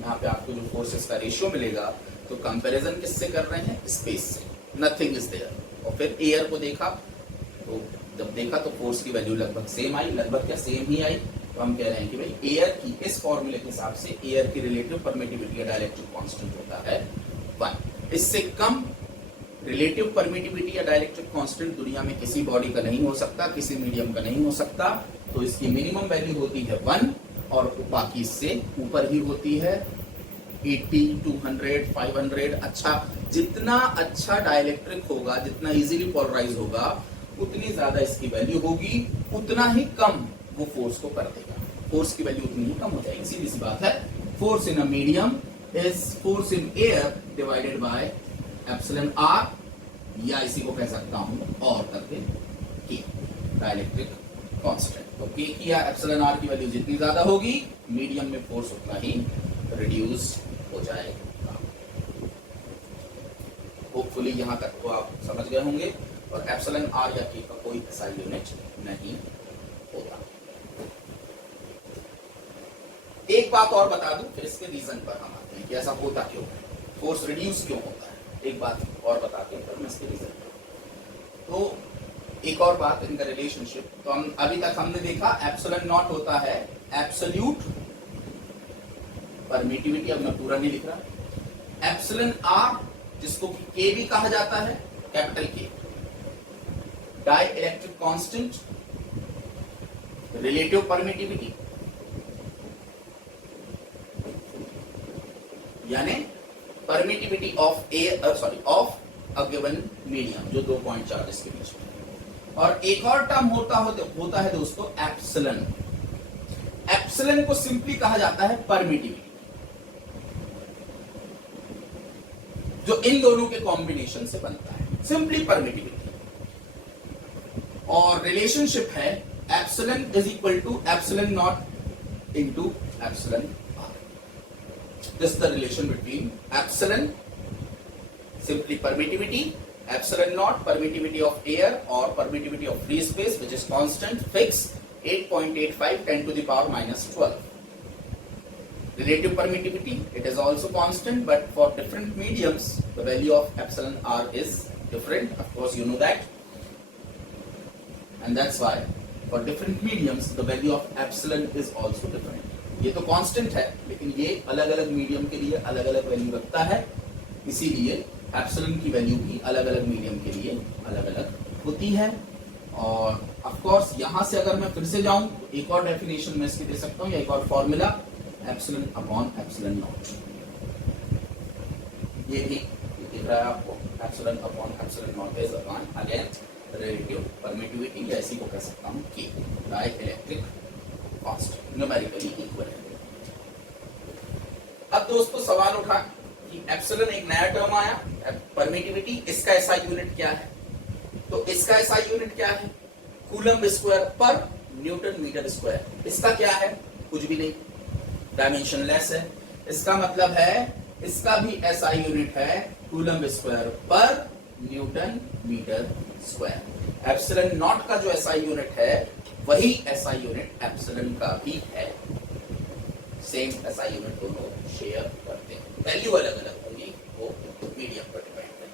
यहाँ पे आपको जो फोर्सेस का रेशियो मिलेगा, तो कंपैरिजन किससे कर रहे हैं? स्पेस से, नथिंग इज देयर। और फिर एयर को देखा, तो जब देखा तो फोर्स की वैल्यू लगभग सेम आई, लगभग क्या सेम ही आई। तो हम कह रहे हैं कि भाई एयर की इस फॉर्मूले के हिसाब से एयर की रिलेटिव परमिटिविटी या डाइलेक्ट्रिक कांस्टेंट होता है 1। इससे कम रिलेटिव परमिटिविटी या डाइलेक्ट्रिक कांस्टेंट दुनिया में किसी बॉडी का नहीं हो सकता, किसी मीडियम का नहीं हो सकता। तो इसकी मिनिमम वैल्यू होती है 1 और बाकी इससे ऊपर ही होती है 80, 200, 500, अच्छा जितना अच्छा डाइलेक्ट्रिक होगा, जितना इजीली पोलराइज होगा, उतनी ज्यादा इसकी वैल्यू होगी, उतना ही कम वो फोर्स को कर देगा, फोर्स की वैल्यू उतनी ही कम हो जाएगी। सीधी सी बात है, force in a medium is force in air divided by epsilon R, या इसी को कह सकता हूं और करके के, डाइलेक्ट्रिक कांस्टेंट। तो के की या एप्सिलॉन आर की वैल्यू जितनी ज्यादा होगी, मीडियम में फोर्स उतना ही रिड्यूस हो जाएगा। होपफुली यहां तक तो आप समझ गए होंगे। और एप्सिलॉन आर या के का कोई ऐसा यूनिट नहीं होता। एक बात और बता दूं, फिर इसके रीजन पर हम आते हैं कि ऐसा होता क्यों है, फोर्स रिड्यूस क्यों होता है। एक बात और बताते हैं फिर मैं इसके रीजन पर। तो एक और बात, इनका रिलेशनशिप। तो हम अभी तक हमने देखा एप्सिलॉन नॉट होता है एब्सोल्यूट परमिटिविटी, अब मैं पूरा नहीं लिख रहा। एप्सिलॉन आर, जिसको के भी कहा जाता है, capital K, dielectric constant, relative permittivity, यानी permittivity of of a given medium, जो 2 पॉइंट चार्जेस के बीच में। और एक और टर्म होता है दोस्तों एप्सिलॉन। एप्सिलॉन को सिंपली कहा जाता है परमिटिविटी, जो इन दोनों के कॉम्बिनेशन से बनता है, सिंपली परमिटिविटी। और रिलेशनशिप है epsilon is equal to epsilon naught into epsilon R. This is the relation between epsilon simply permittivity, epsilon naught permittivity of air और permittivity of free space which is constant fix 8.85 10 to the power minus 12. Relative permittivity, it is also constant, but for different mediums the value of epsilon r is different. Of course you know that, and that's why for different mediums the value of epsilon is also different. ये तो constant है, लेकिन ये अलग अलग medium के लिए अलग अलग वैल्यू रखता है, इसीलिए एप्सिलॉन की वैल्यू भी अलग अलग मीडियम के लिए अलग अलग होती है। और ऑफ कोर्स यहां से अगर मैं फिर से जाऊं तो एक और डेफिनेशन मैं इसकी दे सकता हूं, या एक और formula, epsilon upon epsilon naught. ये भी दिख रहा है आपको, epsilon upon epsilon naught is upon again relative permittivity, या इसी को कह सकता हूं के, dielectric constant, numerically equal है। अब दोस्तों सवाल उठा कि एप्सिलॉन एक नया टर्म आया, परमिटिविटी, इसका एसआई यूनिट क्या है? तो इसका एसआई यूनिट क्या है? कूलम्ब स्क्वायर पर न्यूटन मीटर स्क्वायर। इसका क्या है? कुछ भी नहीं, डायमेंशनलेस है। इसका मतलब है इसका भी एसआई यूनिट है कूलम्ब स्क्वायर पर newton metre square. Epsilon naught का जो एसआई यूनिट है वही एसआई यूनिट एप्सिलॉन का भी है, सेम एसआई यूनिट दोनों शेयर करते हैं, वैल्यू अलग अलग होगी, वो मीडियम पर डिपेंड है।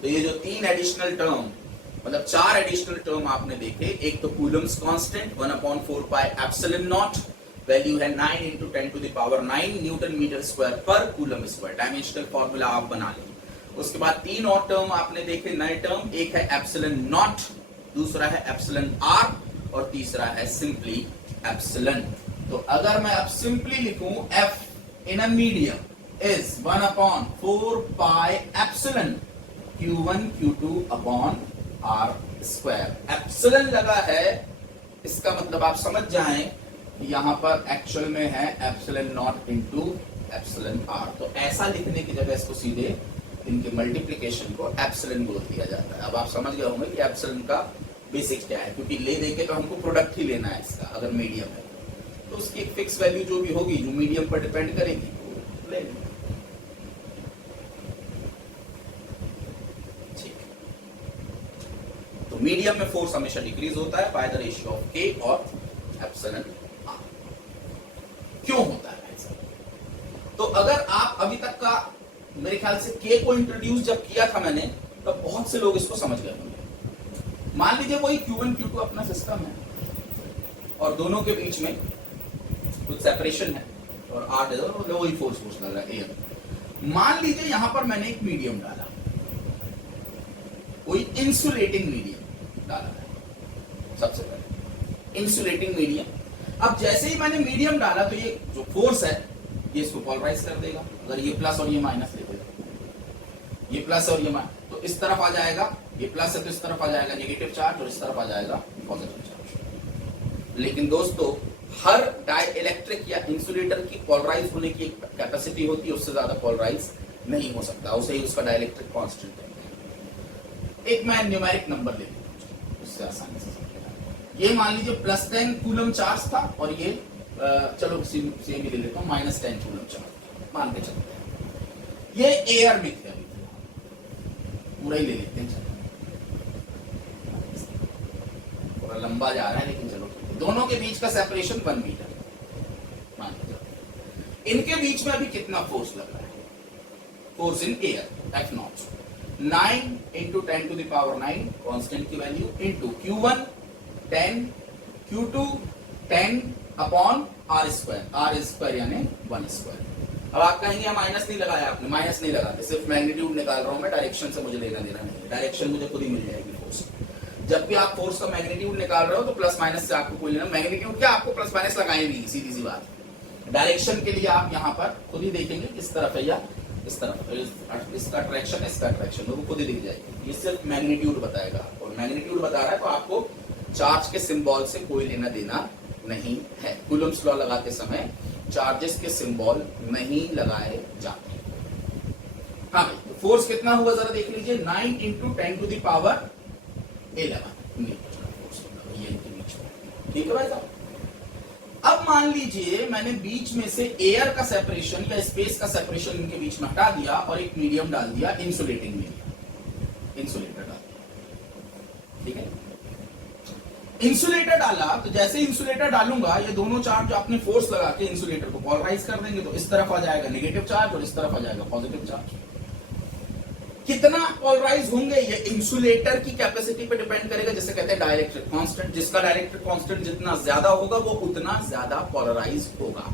तो ये जो 3 एडिशनल टर्म, मतलब 4 एडिशनल टर्म आपने देखे, एक तो Coulomb's constant 1/4 pi epsilon naught, value है 9 × 10 to the power 9 newton metre square पर कूलम स्क्वायर, डायमेंशनल फॉर्मूला आप बना लें। उसके बाद 3 और टर्म आपने देखे, नए टर्म, एक है एप्सिलॉन नॉट, दूसरा है एप्सिलॉन आर और तीसरा है सिंपली एप्सिलॉन। तो अगर मैं अब सिंपली लिखूं F in a medium is 1/4 pi epsilon Q1 Q2 upon R square. Epsilon लगा है, इसका मतलब आप समझ जाएं यहां पर एक्चुअल में है epsilon naught into epsilon r. तो ऐसा लिखने की जगह इसको सीधे इनके मल्टीप्लिकेशन को एप्सिलॉन बोल दिया जाता है। अब आप समझ गए होंगे कि एप्सिलॉन का बेसिक क्या है, क्योंकि ले देके तो हमको प्रोडक्ट ही लेना है इसका, अगर मीडियम है तो उसकी एक फिक्स वैल्यू जो भी होगी, जो मीडियम पर डिपेंड करेगी, वो ले लेंगे। तो मीडियम में फोर्स हमेशा डिक्रीज होता है बाय द रेशियो ऑफ के और एप्सिलॉन आर। क्यों होता है ऐसा? तो अगर आप अभी तक का, मेरे ख्याल से के को इंट्रोड्यूस जब किया था मैंने, तब तो बहुत से लोग इसको समझ गए होंगे। मान लीजिए वही Q1 Q2 अपना सिस्टम है और दोनों के बीच में कुछ सेपरेशन है और आर है, वही फोर्स लग रहा है एयर। मान लीजिए यहां पर मैंने एक मीडियम डाला, कोई इंसुलेटिंग मीडियम डाला है। सबसे पहले इंसुलेटिंग मीडियम, अब जैसे ही मैंने मीडियम डाला तो ये जो फोर्स है ये इसको पोलराइज कर देगा। अगर ये प्लस और ये माइनस ले देगा, ये प्लस और ये माइनस, तो इस तरफ आ जाएगा, ये प्लस है तो इस तरफ आ जाएगा नेगेटिव चार्ज और इस तरफ आ जाएगा पॉजिटिव चार्ज। लेकिन दोस्तों हर डाइइलेक्ट्रिक या इंसुलेटर की पोलराइज होने की एक कैपेसिटी होती है, उससे ज्यादा पोलराइज नहीं हो सकता, उसे ही उसका डाइइलेक्ट्रिक कांस्टेंट कहते हैं। एक मैं न्यूमेरिक नंबर ले लूं उससे आसानी से समझेगा। ये मान लीजिए +10 कूलम चार्ज था और ये चलो सेम ही ले लेता हूं -10 कूलम चार्ज मान के चलते हैं। ये एयर में थे, अभी पूरा ही ले लेते हैं, चलो थोड़ा लंबा जा रहा है लेकिन चलो दोनों के बीच का सेपरेशन 1 मीटर मान के चलते। इनके बीच में अभी कितना फोर्स लग रहा है? Force in air F0 9 × 10⁹ constant की value into Q1 10 Q2 10 upon R² यानी 1²। अब आप कहेंगे माइनस नहीं लगाया आपने, माइनस नहीं लगाते, सिर्फ मैग्नीट्यूड निकाल रहा हूं मैं, डायरेक्शन से मुझे लेना देना नहीं है, डायरेक्शन मुझे खुद ही मिल जाएगी फोर्स। जब भी आप फोर्स का मैग्नीट्यूड निकाल रहे हो तो प्लस माइनस से आपको कोई लेना, मैग्नीट्यूड क्या आपको प्लस माइनस लगाए नहीं, सीधी सी बात। डायरेक्शन के लिए आप यहाँ पर खुद ही देखेंगे किस तरफ है या इस तरफ, इसका अट्रैक्शन इसका अट्रैक्शन वो खुद ही दिख जाएगी। ये सिर्फ मैग्नीट्यूड बताएगा, और मैग्नीट्यूड बता रहा है तो आपको चार्ज के सिंबल से कोई लेना देना नहीं है। कूलम्स लॉ लगाते समय चार्जेस के सिंबल नहीं लगाए जाते। हाँ भाई, तो फोर्स कितना हुआ जरा देख लीजिए, 9 × 10⁻11 ठीक है भाई साहब। अब मान लीजिए मैंने बीच में से एयर का सेपरेशन या स्पेस का सेपरेशन इनके बीच में हटा दिया और एक मीडियम डाल दिया, इंसुलेटिंग मीडियम, इंसुलेटर डाल दिया, ठीक है। इंसुलेटर डाला तो जैसे इंसुलेटर डालूंगा ये दोनों चार्ज जो आपने फोर्स लगा के इंसुलेटर को पोलराइज कर देंगे, तो इस तरफ आ जाएगा नेगेटिव चार्ज और इस तरफ आ जाएगा पॉजिटिव चार्ज। कितना पोलराइज होंगे ये इंसुलेटर की कैपेसिटी पे डिपेंड करेगा, जैसे कहते हैं डाइइलेक्ट्रिक कांस्टेंट, जिसका डाइइलेक्ट्रिक कांस्टेंट जितना ज्यादा होगा वो उतना ज्यादा पोलराइज होगा,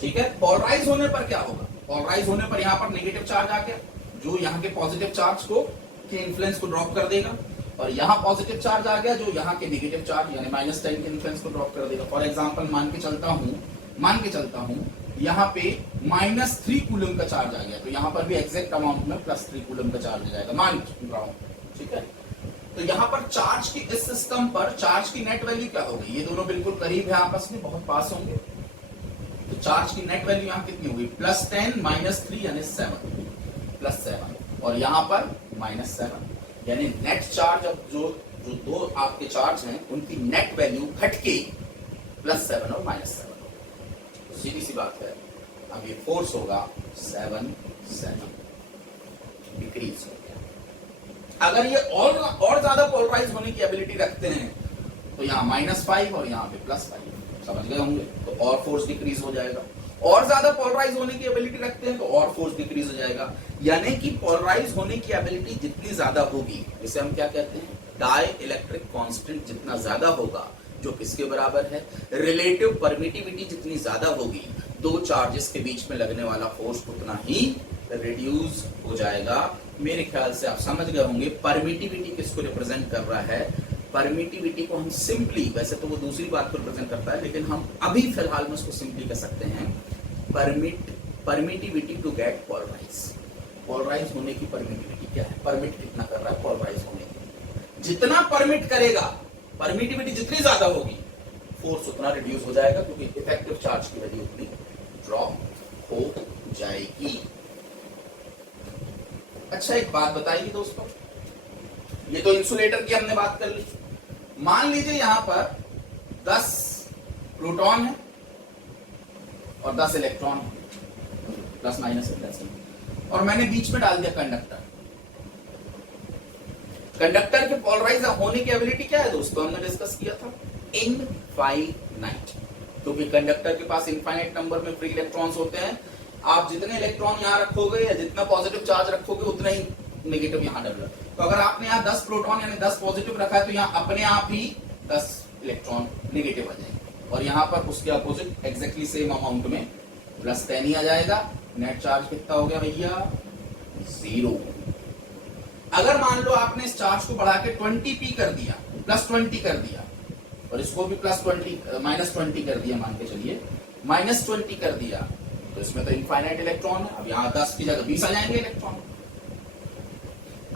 ठीक है। पोलराइज होने पर क्या होगा? पोलराइज होने पर यहाँ पर नेगेटिव चार्ज आ गया जो यहाँ के पॉजिटिव चार्ज को के इन्फ्लुएंस को ड्रॉप कर देगा, और यहाँ पॉजिटिव चार्ज आ गया जो यहाँ के नेगेटिव चार्ज यानी -10 के इन्फ्लुएंस को ड्रॉप कर देगा। फॉर एग्जांपल मान के चलता हूं यहाँ पे -3 कूलम का चार्ज आ गया, तो यहाँ पर भी एग्जैक्ट अमाउंट में +3 कूलम का चार्ज आ जाएगा, मान रहा हूं, ठीक है। तो यहाँ पर चार्ज की इस सिस्टम पर चार्ज की नेट वैल्यू क्या होगी? ये दोनों बिल्कुल करीब है आपस में, बहुत पास होंगे, तो चार्ज की नेट वैल्यू यहाँ कितनी होगी? +10 -3 यानी 7 +7, और यहाँ पर -7 यानी नेट चार्ज। अब जो दो आपके चार्ज हैं उनकी नेट वैल्यू घटके +7 और -7 होगी, सीधी सी बात है। अब ये फोर्स होगा 7 डिक्रीज हो गया। अगर ये और ज्यादा पोलराइज होने की एबिलिटी रखते हैं तो यहाँ -5 और यहाँ पे +5, समझ गए होंगे, तो और फोर्स डिक्रीज हो जाएगा। और ज्यादा पोलराइज होने की एबिलिटी रखते हैं तो और फोर्स डिक्रीज हो जाएगा। यानी कि पोलराइज होने की एबिलिटी जितनी ज्यादा होगी, इसे हम क्या कहते हैं? डाइइलेक्ट्रिक कांस्टेंट जितना ज्यादा होगा, जो किसके बराबर है? रिलेटिव परमिटिविटी जितनी ज्यादा होगी, दो चार्जेस के बीच में लगने वाला फोर्स उतना ही रिड्यूस हो जाएगा। मेरे ख्याल से आप समझ गए होंगे परमिटिविटी किसको रिप्रेजेंट कर रहा है। परमिटिविटी को हम सिंपली, वैसे तो वो दूसरी बात को रिप्रेजेंट करता है, लेकिन हम अभी फिलहाल में उसको सिंपली कह सकते हैं permittivity to get polarise. Polarise होने की परमिटिविटी क्या है? परमिट कितना कर रहा है पोलराइज होने की? जितना परमिट करेगा, परमिटिविटी जितनी ज्यादा होगी, फोर्स उतना रिड्यूस हो जाएगा, क्योंकि इफेक्टिव चार्ज की वैल्यू उतनी ड्रॉप हो जाएगी। अच्छा, एक बात बताइए दोस्तों, ये तो इंसुलेटर की हमने बात कर ली। मान लीजिए यहां पर 10 प्रोटॉन है और 10 इलेक्ट्रॉन है, प्लस माइनस है, और मैंने बीच में डाल दिया कंडक्टर। कंडक्टर के पोलराइज होने की एबिलिटी क्या है दोस्तों? हमने डिस्कस किया था, इनफाइनाइट, क्योंकि कंडक्टर के पास इनफाइनाइट नंबर में फ्री इलेक्ट्रॉन्स होते हैं। आप जितने इलेक्ट्रॉन यहां रखोगे या जितना पॉजिटिव चार्ज रखोगे उतना ही नेगेटिव यहां डेवलप। तो अगर आपने यहाँ 10 प्रोटॉन यानी 10 पॉजिटिव रखा है तो यहाँ अपने आप ही 10 इलेक्ट्रॉन नेगेटिव आ जाएंगे, और यहाँ पर उसके अपोजिट एग्जैक्टली सेम अमाउंट में +10 ही आ जाएगा। नेट चार्ज कितना हो गया भैया? 0। अगर मान लो आपने इस चार्ज को बढ़ा के 20p कर दिया, +20 कर दिया, और इसको भी -20 कर दिया, मान के चलिए -20 कर दिया, तो इसमें तो इनफाइनाइट इलेक्ट्रॉन है। अब यहाँ 10 की जगह 20 आ जाएंगे इलेक्ट्रॉन।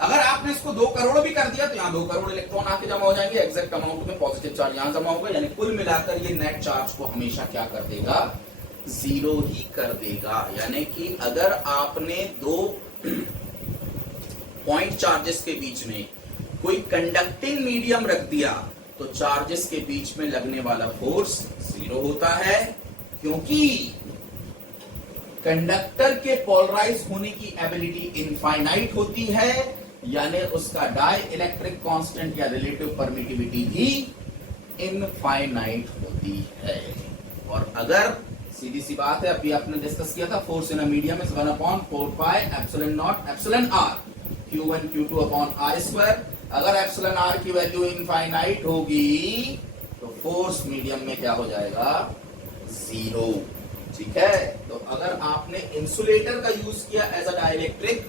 अगर आपने इसको 2 करोड़ भी कर दिया तो यहाँ 2 करोड़ इलेक्ट्रॉन आके जमा हो जाएंगे, एग्जैक्ट अमाउंट में पॉजिटिव चार्ज यहाँ जमा होगा, यानी कुल मिलाकर ये नेट चार्ज को हमेशा क्या कर देगा, 0 ही कर देगा। यानी कि अगर आपने 2 पॉइंट चार्जेस के बीच में कोई कंडक्टिंग मीडियम रख दिया तो चार्जेस के बीच में लगने वाला फोर्स 0 होता है, क्योंकि कंडक्टर के पोलराइज होने की एबिलिटी इनफाइनाइट होती है, यानी उसका डाई इलेक्ट्रिक कांस्टेंट या रिलेटिव परमिटिविटी भी इनफाइनाइट होती है। और अगर सीधी सी बात है, अभी आपने डिस्कस किया था, force in a medium is 1/4 pi epsilon not epsilon are Q1 Q2 upon r²। अगर एप्सिलॉन आर की वैल्यू इनफाइनाइट होगी तो फोर्स मीडियम में क्या हो जाएगा, 0। ठीक है, तो अगर आपने इंसुलेटर का यूज किया एज अ डाइलेक्ट्रिक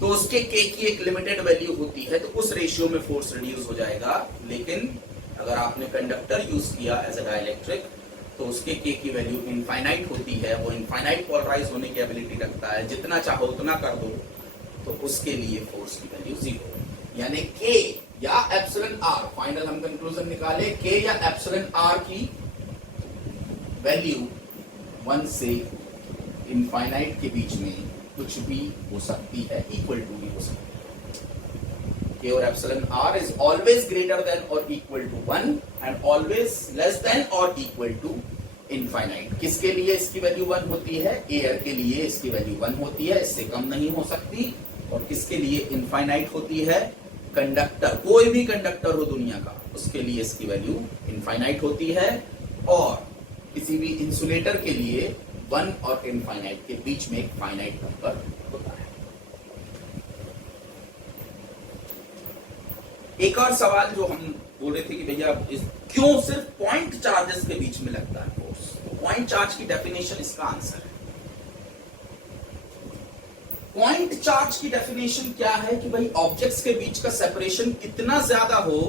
तो उसके K की एक लिमिटेड वैल्यू होती है, तो उस रेशियो में फोर्स रिड्यूस हो जाएगा। लेकिन अगर आपने कंडक्टर यूज किया एज अ डाइलेक्ट्रिक तो उसके K की वैल्यू इनफाइनाइट होती है, वो इनफाइनाइट पोलराइज होने की एबिलिटी रखता है, जितना चाहो उतना कर दो, तो उसके लिए फोर्स की वैल्यू 0। यानी K या एप्सिलॉन आर, फाइनल हम कंक्लूजन निकाले, K या एप्सिलॉन आर की वैल्यू 1 से इनफाइनाइट के बीच में कुछ भी हो सकती है, इक्वल टू भी हो सकती है। K और epsilon R is always greater than और equal to 1 and always less than और इक्वल टू इनफाइनाइट। किसके लिए इसकी वैल्यू 1 होती है, एयर के लिए इसकी वैल्यू 1 होती है, इससे कम नहीं हो सकती। और किसके लिए इनफाइनाइट होती है, कंडक्टर, कोई भी कंडक्टर हो दुनिया का, उसके लिए इसकी वैल्यू इनफाइनाइट होती है। और किसी भी इंसुलेटर के लिए 1 और इनफाइनाइट के बीच में एक फाइनाइट नंबर होता है। एक और सवाल जो हम बोल रहे थे कि भैया क्यों सिर्फ पॉइंट चार्जेस के बीच में लगता है फोर्स, पॉइंट चार्ज की डेफिनेशन इसका आंसर है। पॉइंट चार्ज की डेफिनेशन क्या है कि भाई ऑब्जेक्ट्स के बीच का सेपरेशन इतना ज्यादा हो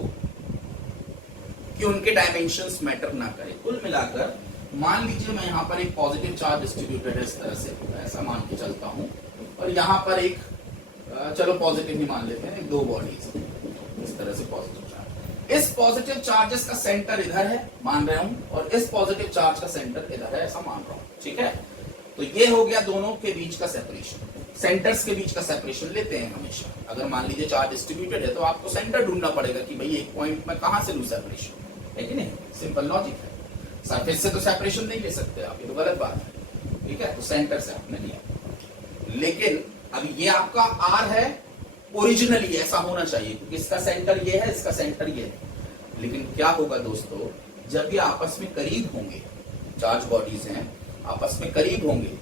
कि उनके डायमेंशंस मैटर ना करे। कुल मिलाकर मान लीजिए मैं यहां पर एक पॉजिटिव चार्ज डिस्ट्रीब्यूटेड है इस तरह से, ऐसा मान के चलता हूं, और यहां पर एक चलो पॉजिटिव ही मान लेते हैं, 2 बॉडीज इस तरह से पॉजिटिव चार्ज। इस पॉजिटिव चार्जेस का सेंटर इधर है मान रहा हूं, और इस पॉजिटिव चार्ज का सेंटर इधर है ऐसा मान रहा हूं। ठीक है, तो ये हो गया दोनों के बीच का सेपरेशन। सेंटर्स के बीच का सेपरेशन लेते हैं हमेशा। अगर मान लीजिए चार्ज डिस्ट्रीब्यूटेड है तो आपको सेंटर ढूंढना पड़ेगा कि भाई एक पॉइंट में कहां से लूं सेपरेशन, है कि नहीं, सिंपल लॉजिक है। सरफेस से तो सेपरेशन नहीं ले सकते आप, ये तो गलत बात है। ठीक है, तो सेंटर से आपने लिया। लेकिन अब ये आपका आर है, ओरिजिनली ऐसा होना चाहिए क्योंकि इसका सेंटर ये है, इसका सेंटर ये है। लेकिन क्या होगा दोस्तों, जब ये आपस में करीब होंगे, चार्ज बॉडीज हैं आपस में करीब होंगे,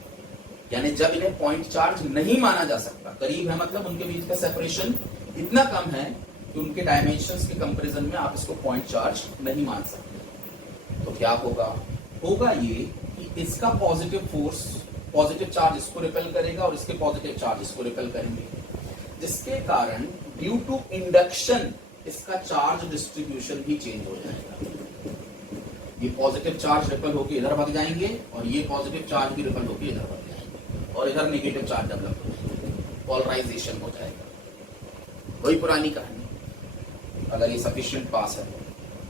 यानी जब इन्हें पॉइंट चार्ज नहीं माना जा सकता, करीब है मतलब उनके बीच का सेपरेशन इतना कम है कि उनके डायमेंशंस के कंपैरिजन में आप इसको पॉइंट चार्ज नहीं मान सकते। तो क्या होगा, होगा ये कि इसका पॉजिटिव फोर्स, पॉजिटिव चार्ज इसको रिपेल करेगा और इसके पॉजिटिव चार्ज इसको रिपेल करेंगे, जिसके कारण ड्यू टू इंडक्शन इसका चार्ज डिस्ट्रीब्यूशन भी चेंज हो जाएगा। ये पॉजिटिव चार्ज रिपेल होकर इधर भाग जाएंगे और ये पॉजिटिव चार्ज भी रिपेल होकर इधर भाग जाएंगे और इधर नेगेटिव चार्ज डेवलप हो जाएगा, पोलराइजेशन हो जाएगा। वही पुरानी कहानी, अगर ये सफिशिएंट पास है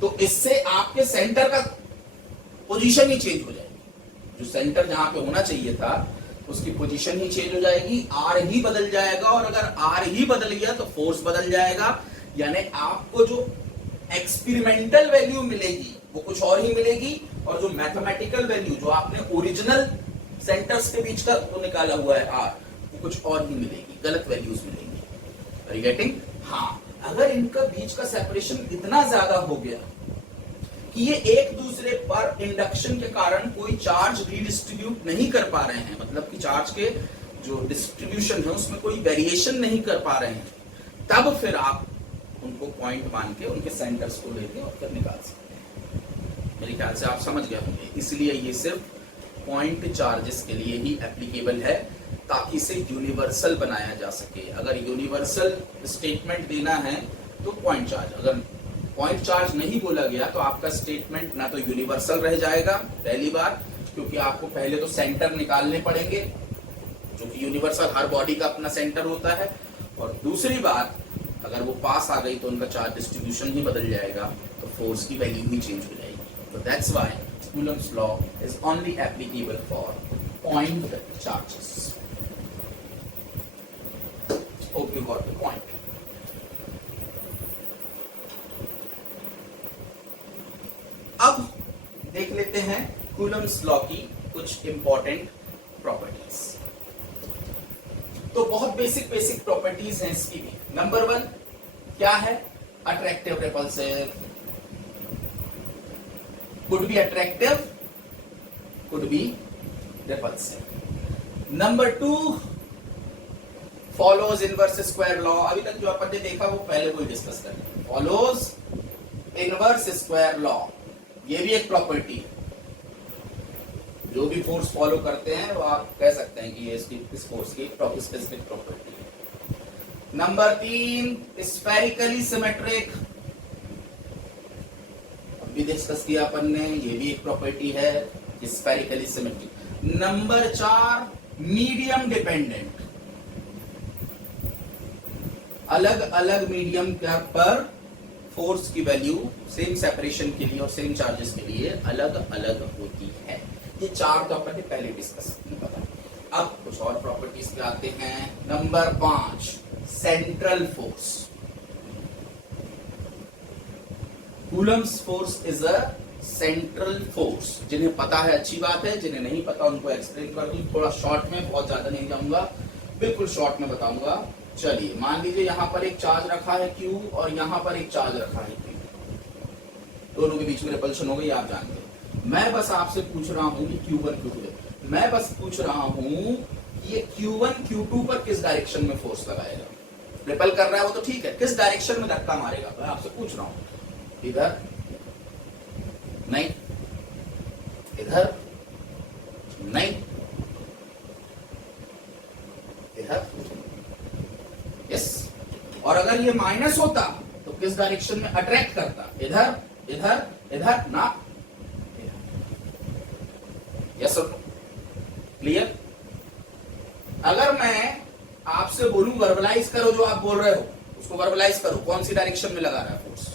तो इससे आपके सेंटर का पोजीशन ही चेंज हो जाएगी। जो सेंटर जहां पे होना चाहिए था उसकी पोजीशन ही चेंज हो जाएगी, आर ही बदल जाएगा, और अगर आर ही बदल गया तो फोर्स बदल जाएगा। यानी आपको जो एक्सपेरिमेंटल वैल्यू मिलेगी वो कुछ और ही मिलेगी, और जो मैथमेटिकल वैल्यू जो आपने ओरिजिनल सेंटर्स के बीच का वो निकाला हुआ है आर, वो कुछ और ही मिलेगी, गलत वैल्यूज मिलेंगी। Are you getting? हाँ, अगर इनका बीच का सेपरेशन इतना ज्यादा हो गया कि ये एक दूसरे पर इंडक्शन के कारण कोई चार्ज रीडिस्ट्रीब्यूट नहीं कर पा रहे हैं, मतलब कि चार्ज के जो डिस्ट्रीब्यूशन है उसमें कोई वेरिएशन नहीं कर पा रहे हैं, तब फिर आप उनको पॉइंट मान के उनके सेंटर्स को लेके और फिर निकाल सकते हैं। मेरे ख्याल से आप समझ गए होंगे। इसलिए ये सिर्फ पॉइंट चार्जेस के लिए ही एप्लीकेबल है, ताकि इसे यूनिवर्सल बनाया जा सके। अगर यूनिवर्सल स्टेटमेंट देना है तो पॉइंट चार्ज, अगर पॉइंट चार्ज नहीं बोला गया तो आपका स्टेटमेंट ना तो यूनिवर्सल रह जाएगा पहली बात, क्योंकि आपको पहले तो सेंटर निकालने पड़ेंगे, जो कि यूनिवर्सल हर बॉडी का अपना सेंटर होता है, और दूसरी बात अगर वो पास आ गई तो उनका चार्ज डिस्ट्रीब्यूशन ही बदल जाएगा, तो फोर्स की वैल्यू ही चेंज हो जाएगी। तो that's why Coulomb's law is only applicable for point charges. Hope you got the point. अब देख लेते हैं कूलम्स लॉ की कुछ इंपॉर्टेंट प्रॉपर्टीज। तो बहुत बेसिक प्रॉपर्टीज हैं इसकी भी। नंबर 1 क्या है? Attractive repulsive, could be attractive, could be repulsive. Number 2 follows inverse square law. अभी तक जो अपन ने देखा वो पहले कोई डिस्कस करें। फॉलोज इनवर्स स्क्वायर लॉ, ये भी एक प्रॉपर्टी है। जो भी फोर्स फॉलो करते हैं वो आप कह सकते हैं कि ये इस फोर्स की स्पेसिफिक प्रॉपर्टी है। नंबर 3 स्फेरिकली सिमेट्रिक, अभी डिस्कस किया अपन ने, ये भी एक प्रॉपर्टी है spherically symmetric. Number 4 medium dependent, अलग अलग मीडियम पर फोर्स की वैल्यू सेम सेपरेशन के लिए और सेम चार्जेस के लिए अलग अलग होती है। ये 4 तो अपन ने पहले डिस्कस किया था। अब कुछ और प्रॉपर्टीज पे आते हैं। Number 5 central force. Coulomb's force is a central force. जिन्हें पता है अच्छी बात है, जिन्हें नहीं पता उनको एक्सप्लेन कर दूं थोड़ा शॉर्ट में, बहुत ज्यादा नहीं जाऊंगा, बिल्कुल शॉर्ट में बताऊंगा। चलिए मान लीजिए यहां पर एक चार्ज रखा है Q और यहां पर एक चार्ज रखा है Q, दोनों के बीच में रिपल्शन हो गई, आप जानते हैं। मैं बस आपसे पूछ रहा हूं कि Q1 Q2, मैं बस पूछ रहा हूं कि ये Q1 Q2 पर किस डायरेक्शन में फोर्स लगाएगा। रिपल कर रहा है वो तो ठीक है, किस डायरेक्शन में धक्का मारेगा मैं आपसे पूछ रहा हूं। इधर नहीं, इधर नहीं, इधर यस। और अगर ये माइनस होता तो किस डायरेक्शन में अट्रैक्ट करता? इधर, इधर, इधर ना, यस और नो, क्लियर? अगर मैं आपसे बोलूं वर्बलाइज करो जो आप बोल रहे हो, उसको वर्बलाइज करो, कौन सी डायरेक्शन में लगा रहा है फोर्स,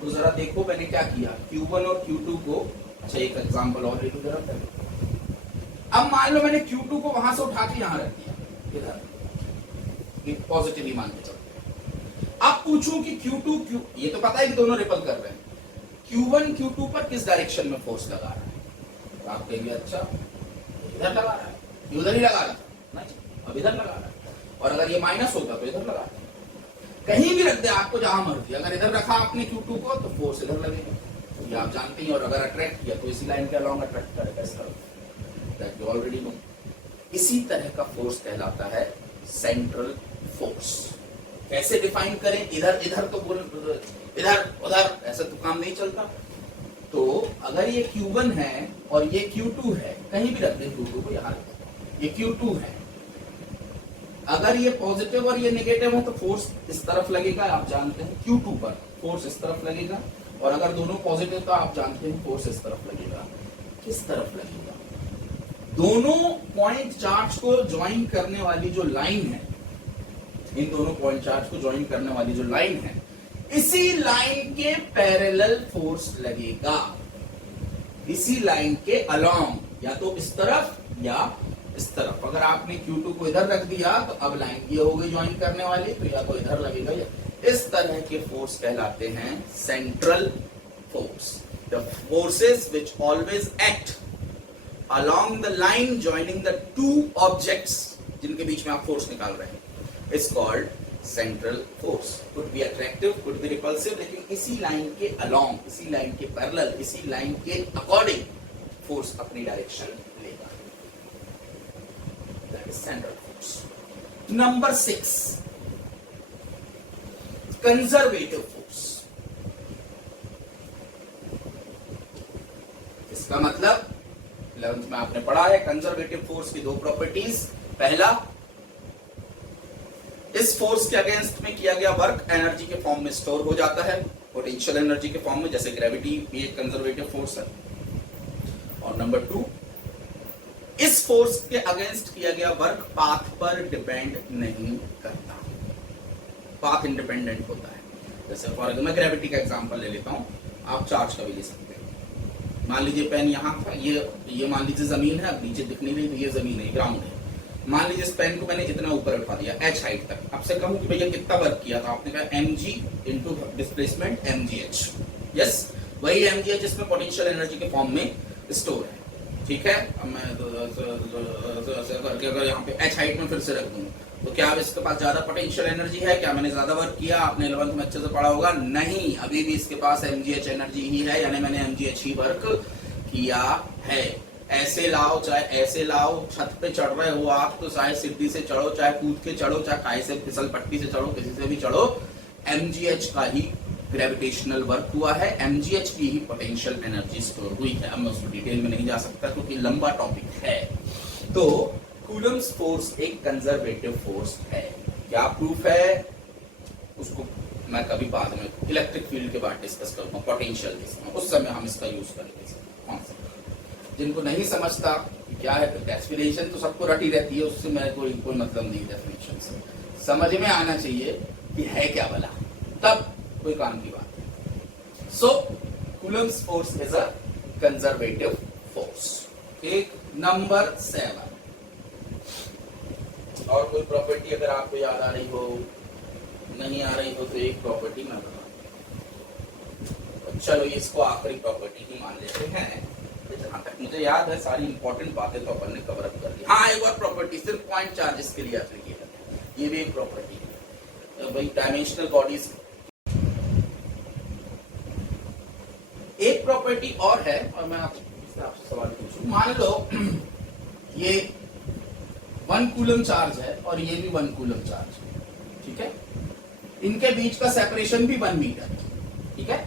तो जरा देखो मैंने क्या किया। Q1 और Q2 को, अच्छा एक एग्जांपल और ले लो जरा। अब मान लो मैंने Q2 को वहां से उठा के यहां रख दिया, इधर पॉजिटिवली मान के चलते। अब पूछूं कि Q2 ये तो पता है कि दोनों रिपल कर रहे हैं, Q1 Q2 पर किस डायरेक्शन में फोर्स लगा रहा है? तो आप कहेंगे अच्छा इधर लगा रहा है, ये उधर ही लगा रहा था नहीं, अब इधर लगा रहा है। और अगर ये माइनस होता तो इधर लगा रहा है। कहीं भी रख दे आपको जहां मर्जी, अगर इधर रखा आपने Q2 को तो फोर्स इधर लगेगा, तो ये आप जानते हैं। और अगर अट्रैक्ट किया तो इसी लाइन के अलॉन्ग अट्रैक्ट करेगा, इस तरफ, दैट यू ऑलरेडी नो। इसी तरह का फोर्स कहलाता है सेंट्रल फोर्स। कैसे डिफाइन करें? इधर इधर तो बोल, इधर उधर ऐसा तो काम नहीं चलता। तो अगर ये Q1 है और ये Q2 है, कहीं भी रख दें Q2 को, यहां ये Q2 है, अगर ये पॉजिटिव और ये नेगेटिव है तो फोर्स इस तरफ लगेगा, आप जानते हैं Q2 पर फोर्स इस तरफ लगेगा, और अगर दोनों पॉजिटिव तो आप जानते हैं फोर्स इस तरफ लगेगा। किस तरफ लगेगा? दोनों पॉइंट चार्ज को ज्वाइन करने वाली जो लाइन है, इन दोनों पॉइंट चार्ज को ज्वाइन करने वाली जो लाइन है, इसी लाइन के पैरेलल फोर्स लगेगा, इसी लाइन के अलोंग, या तो इस तरफ या इस तरफ। अगर आपने Q2 को इधर रख दिया तो अब लाइन ये हो गई ज्वाइन करने वाली, तो या तो इधर लगेगा या इस तरह के फोर्स कहलाते हैं central force. The forces which always act along the line joining the two objects, जिनके बीच में आप फोर्स निकाल रहे हैं, is called central force. Could be attractive, could be repulsive, लेकिन इसी लाइन के along, इसी लाइन के पैरेलल, इसी लाइन के according फोर्स अपनी डायरेक्शन लेगा। That is central force. Number 6, conservative force. इसका मतलब 11th में आपने पढ़ा है कंजर्वेटिव फोर्स की 2 प्रॉपर्टीज। पहला, इस फोर्स के अगेंस्ट में किया गया वर्क एनर्जी के फॉर्म में स्टोर हो जाता है, पोटेंशियल एनर्जी के फॉर्म में, जैसे ग्रेविटी भी एक कंजर्वेटिव फोर्स है। और नंबर 2, इस फोर्स के अगेंस्ट किया गया वर्क पाथ पर डिपेंड नहीं करता, पाथ इंडिपेंडेंट होता है। जैसे फॉर एग्जाम्पल मैं ग्रेविटी का एग्जांपल ले लेता हूं, आप चार्ज का भी ले सकते हैं। मान लीजिए पेन यहां था, ये मान लीजिए जमीन है, अब नीचे दिख नहीं रही तो ये जमीन है, ग्राउंड है। मान लीजिए इस पेन को मैंने इतना ऊपर उठा दिया h हाइट तक, आपसे कहूं कि भैया कितना वर्क किया था, आपने कहा mg into displacement mgh। Yes, वही mgh इसमें पोटेंशियल एनर्जी के फॉर्म में स्टोर है। ठीक है, अब मैं करके अगर यहाँ पे h हाइट में फिर से रख दूं तो क्या अब इसके पास ज्यादा पोटेंशियल एनर्जी है? क्या मैंने ज्यादा वर्क किया? आपने 11th में अच्छे से पढ़ा होगा, नहीं, अभी भी इसके पास mgh एनर्जी ही है, यानी मैंने mgh ही वर्क किया है। ऐसे लाओ चाहे ऐसे लाओ, छत पे चढ़ रहे हो आप तो चाहे सीढ़ी से चढ़ो, चाहे कूद के चढ़ो, चाहे खाई से फिसल पट्टी से चढ़ो, किसी से भी चढ़ो, mgh का ही ग्रेविटेशनल वर्क हुआ है, mgh की ही पोटेंशियल एनर्जी स्टोर हुई है। अब मैं उसको डिटेल में नहीं जा सकता क्योंकि लंबा टॉपिक है। तो कूलम्स फोर्स एक कंजर्वेटिव फोर्स है। क्या प्रूफ है उसको मैं कभी बाद में इलेक्ट्रिक फील्ड के बाद डिस्कस करूंगा, पोटेंशियल के समय, उस समय हम इसका यूज करेंगे। जिनको नहीं समझता क्या है डेफिनेशन तो सबको रटी रहती है, उससे मेरे को कोई मतलब नहीं डेफिनेशन से, समझ में आना चाहिए कि है क्या भला, तब कोई काम की बात है। So coulomb's force is a conservative force. एक नंबर 7, और कोई प्रॉपर्टी अगर आपको याद आ रही हो, नहीं आ रही हो तो एक प्रॉपर्टी मैं बता, चलो इसको आखिरी प्रॉपर्टी ही मान लेते हैं। जहां तक मुझे याद है सारी इंपॉर्टेंट बातें तो अपन ने कवर अप कर दी। हाँ, एक और प्रॉपर्टी सिर्फ पॉइंट चार्जेस के लिए एप्लीकेबल है, ये भी एक प्रॉपर्टी है भाई, डायमेंशनल बॉडीज। एक प्रॉपर्टी और है, और मैं आपसे सवाल पूछूं, मान लो ये 1 कूलम चार्ज है और ये भी 1 कूलम चार्ज है, ठीक है, इनके बीच का सेपरेशन भी 1 मीटर, ठीक है,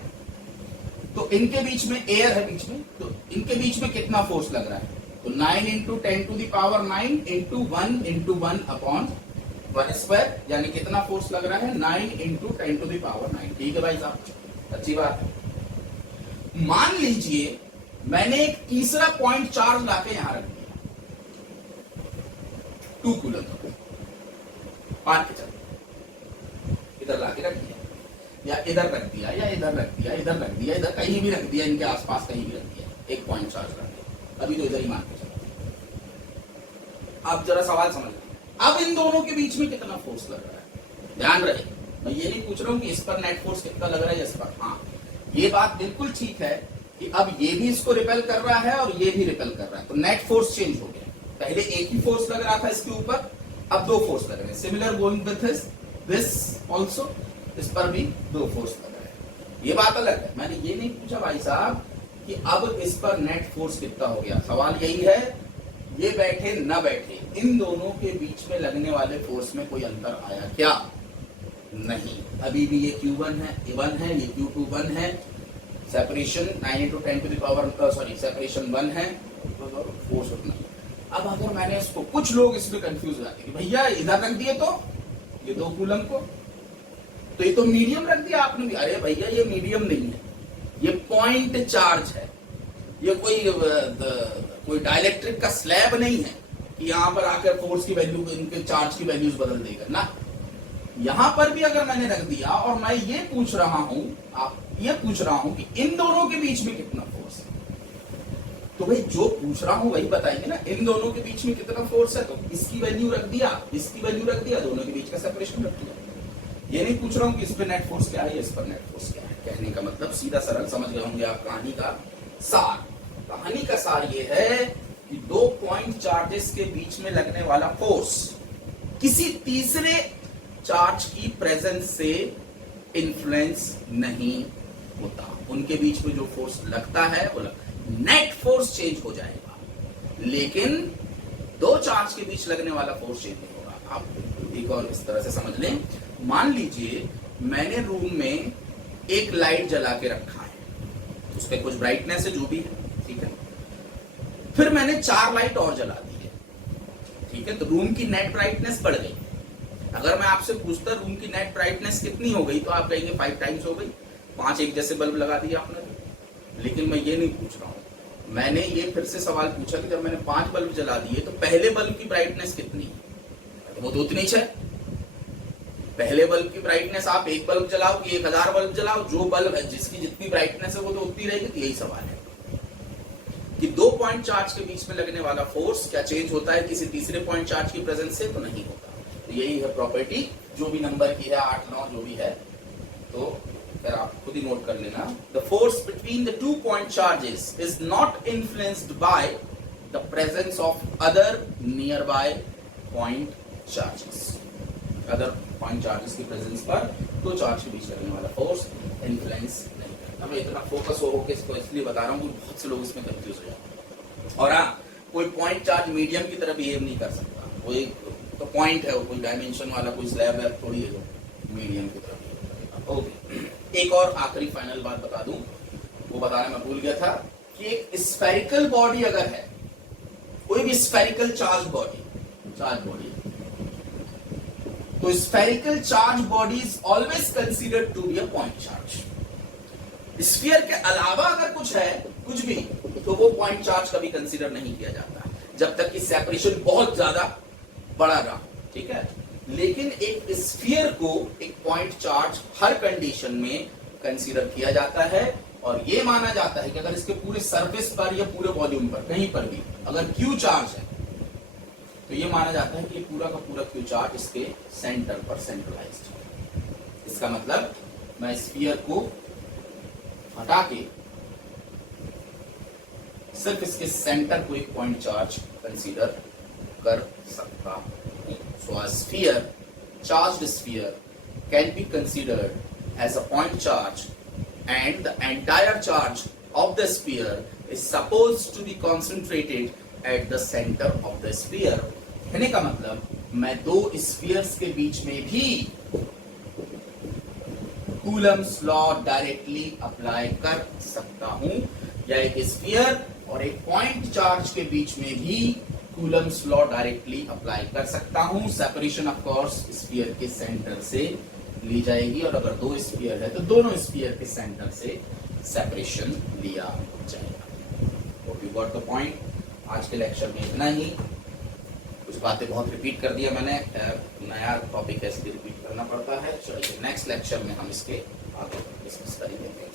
तो इनके बीच में एयर है बीच में, तो इनके बीच में कितना फोर्स लग रहा है? तो 9 into 10 to the power 9 into 1 upon 1 square, यानी कितना फोर्स लग रहा है? 9 इंटू 10 टू द पावर 9। ठीक है भाई साहब, अच्छी बात है। मान लीजिए मैंने एक तीसरा पॉइंट चार्ज लाके यहां रख दिया, 2 कूलम, मान के चलो इधर लाके रख दिया, या इधर रख दिया, या इधर रख दिया, इधर रख दिया, इधर कहीं भी रख दिया, इनके आसपास कहीं भी रख दिया, एक पॉइंट चार्ज रख दिया, अभी तो इधर ही मान के चलो। अब जरा सवाल समझ लीजिए, अब इन दोनों के बीच में कितना फोर्स लग रहा है? ध्यान रहे, मैं ये नहीं पूछ रहा हूं कि इस पर नेट फोर्स कितना लग रहा है, इस पर। हाँ, ये बात बिल्कुल ठीक है कि अब ये भी इसको रिपेल कर रहा है और ये भी रिपेल कर रहा है, तो नेट फोर्स चेंज हो गया। पहले एक ही फोर्स लग रहा था इसके ऊपर, अब 2 फोर्स लग रहे हैं। Similar going with this also, इस पर भी 2 फोर्स लग रहे हैं। ये बात अलग है, मैंने ये नहीं पूछा भाई साहब कि अब इस पर नेट फोर्स कितना हो गया। सवाल यही है, ये बैठे न बैठे, इन दोनों के बीच में लगने वाले फोर्स में कोई अंतर आया क्या? नहीं, अभी भी ये Q1 है, A1 है, ये Q2 1 है, separation 9 into 10 to the power, sorry separation 1 है, फोर्स उतना। अब अगर मैंने इसको, कुछ लोग इसमें कंफ्यूज हो जाते हैं कि भैया इधर रख दिए तो ये 2 कूलम को, तो ये तो मीडियम रख दिया आपने भी। अरे भैया ये मीडियम नहीं है, ये पॉइंट चार्ज है, ये कोई डाइलेक्ट्रिक का स्लैब नहीं है कि यहां पर आकर फोर्स की वैल्यू, इनके चार्ज की वैल्यूज बदल देगा ना। यहां पर भी अगर मैंने रख दिया और मैं ये पूछ रहा हूं, आप ये पूछ रहा हूं कि इन दोनों के बीच में कितना फोर्स है, तो भाई जो पूछ रहा हूं वही बताएंगे ना, इन दोनों के बीच में कितना फोर्स है, तो इसकी वैल्यू रख दिया, इसकी वैल्यू रख दिया, दोनों के बीच का सेपरेशन रख दिया। ये नहीं पूछ रहा हूं कि इस पे नेट फोर्स क्या है, इस पर नेट फोर्स क्या है। कहने का मतलब सीधा सरल समझ गए होंगे आप कहानी का सार। कहानी का सार ये है कि 2 पॉइंट चार्जेस के बीच में लगने वाला फोर्स किसी तीसरे चार्ज की प्रेजेंस से इन्फ्लुएंस नहीं होता। उनके बीच में जो फोर्स लगता है वो नेट फोर्स चेंज हो जाएगा, लेकिन 2 चार्ज के बीच लगने वाला फोर्स चेंज नहीं होगा। आप एक और इस तरह से समझ लें, मान लीजिए मैंने रूम में एक लाइट जला के रखा है, उस पर कुछ ब्राइटनेस है जो भी है, ठीक है, फिर मैंने 4 लाइट और जला दी है, ठीक है, तो रूम की नेट ब्राइटनेस बढ़ गई। अगर मैं आपसे पूछता रूम की नेट ब्राइटनेस कितनी हो गई, तो आप कहेंगे 5 टाइम्स हो गई। 5 एक जैसे बल्ब लगा दिए आपने। लेकिन मैं ये नहीं पूछ रहा हूं, मैंने ये फिर से सवाल पूछा कि जब मैंने 5 बल्ब जला दिए तो पहले बल्ब की ब्राइटनेस कितनी है? वो तो उतनी ही है। पहले बल्ब की ब्राइटनेस आप 1 बल्ब जलाओ कि 1000 बल्ब जलाओ, जो बल्ब है जिसकी जितनी ब्राइटनेस है वो तो उतनी रहेगी। तो यही सवाल है कि 2 पॉइंट चार्ज के बीच में लगने वाला फोर्स क्या चेंज होता है किसी तीसरे पॉइंट चार्ज की प्रेजेंस से? तो नहीं होता। तो यही है प्रॉपर्टी, जो भी नंबर की है, 8 9 जो भी है। तो फिर आप खुद ही नोट कर लेना। The force between the 2 point charges is not influenced by the presence of other near by point charges. Other point charges की प्रेजेंस पर 2 चार्ज के बीच लगने वाला फोर्स इन्फ्लुएंस नहीं करता। मैं इतना फोकस हो के इसको इसलिए बता रहा हूँ कि बहुत से लोग इसमें कंफ्यूज हो जाते हैं। और हाँ, कोई पॉइंट चार्ज मीडियम की तरह बिहेव नहीं कर सकता। वो एक तो पॉइंट है, वो कोई डायमेंशन वाला कोई स्लैब है थोड़ी है जो मीडियम की तरह। ओके, एक और आखिरी फाइनल बात बता दूं, वो बताना मैं भूल गया था कि एक स्फेरिकल बॉडी अगर है, कोई भी स्फेरिकल चार्ज बॉडी, तो spherical charge body is always considered to be a point charge. Sphere के अलावा अगर कुछ है, कुछ भी, तो वो पॉइंट चार्ज कभी कंसीडर नहीं किया जाता जब तक कि सेपरेशन बहुत ज्यादा बड़ा रहा। ठीक है, लेकिन एक स्फीयर को एक पॉइंट चार्ज हर कंडीशन में कंसीडर किया जाता है। और ये माना जाता है कि अगर इसके पूरे सरफेस पर या पूरे वॉल्यूम पर कहीं पर भी अगर क्यू चार्ज है, तो ये माना जाता है कि पूरा का पूरा क्यू चार्ज इसके सेंटर पर सेंट्रलाइज्ड है। इसका मतलब मैं स्फीयर को हटा के सिर्फ इसके सेंटर को एक पॉइंट चार्ज कंसीडर कर सकता हूं। So a sphere, charged sphere can be considered as a point charge and the entire charge of the sphere is supposed to be concentrated at the center of the sphere। कहने का मतलब मैं 2 spheres के बीच में भी Coulomb's law directly apply कर सकता हूं, या एक स्फीयर और एक पॉइंट चार्ज के बीच में भी कूलम्स लॉ डायरेक्टली अप्लाई कर सकता हूं। सेपरेशन ऑफ कोर्स स्फीयर के सेंटर से ली जाएगी, और अगर 2 स्फीयर है तो दोनों स्फीयर के सेंटर से सेपरेशन लिया जाएगा। Hope you got the point. आज के लेक्चर में इतना ही। कुछ बातें बहुत रिपीट कर दिया मैंने, नया टॉपिक है इसलिए रिपीट करना पड़ता है। चलिए नेक्स्ट लेक्चर में हम इसके आगे डिस्कस करेंगे।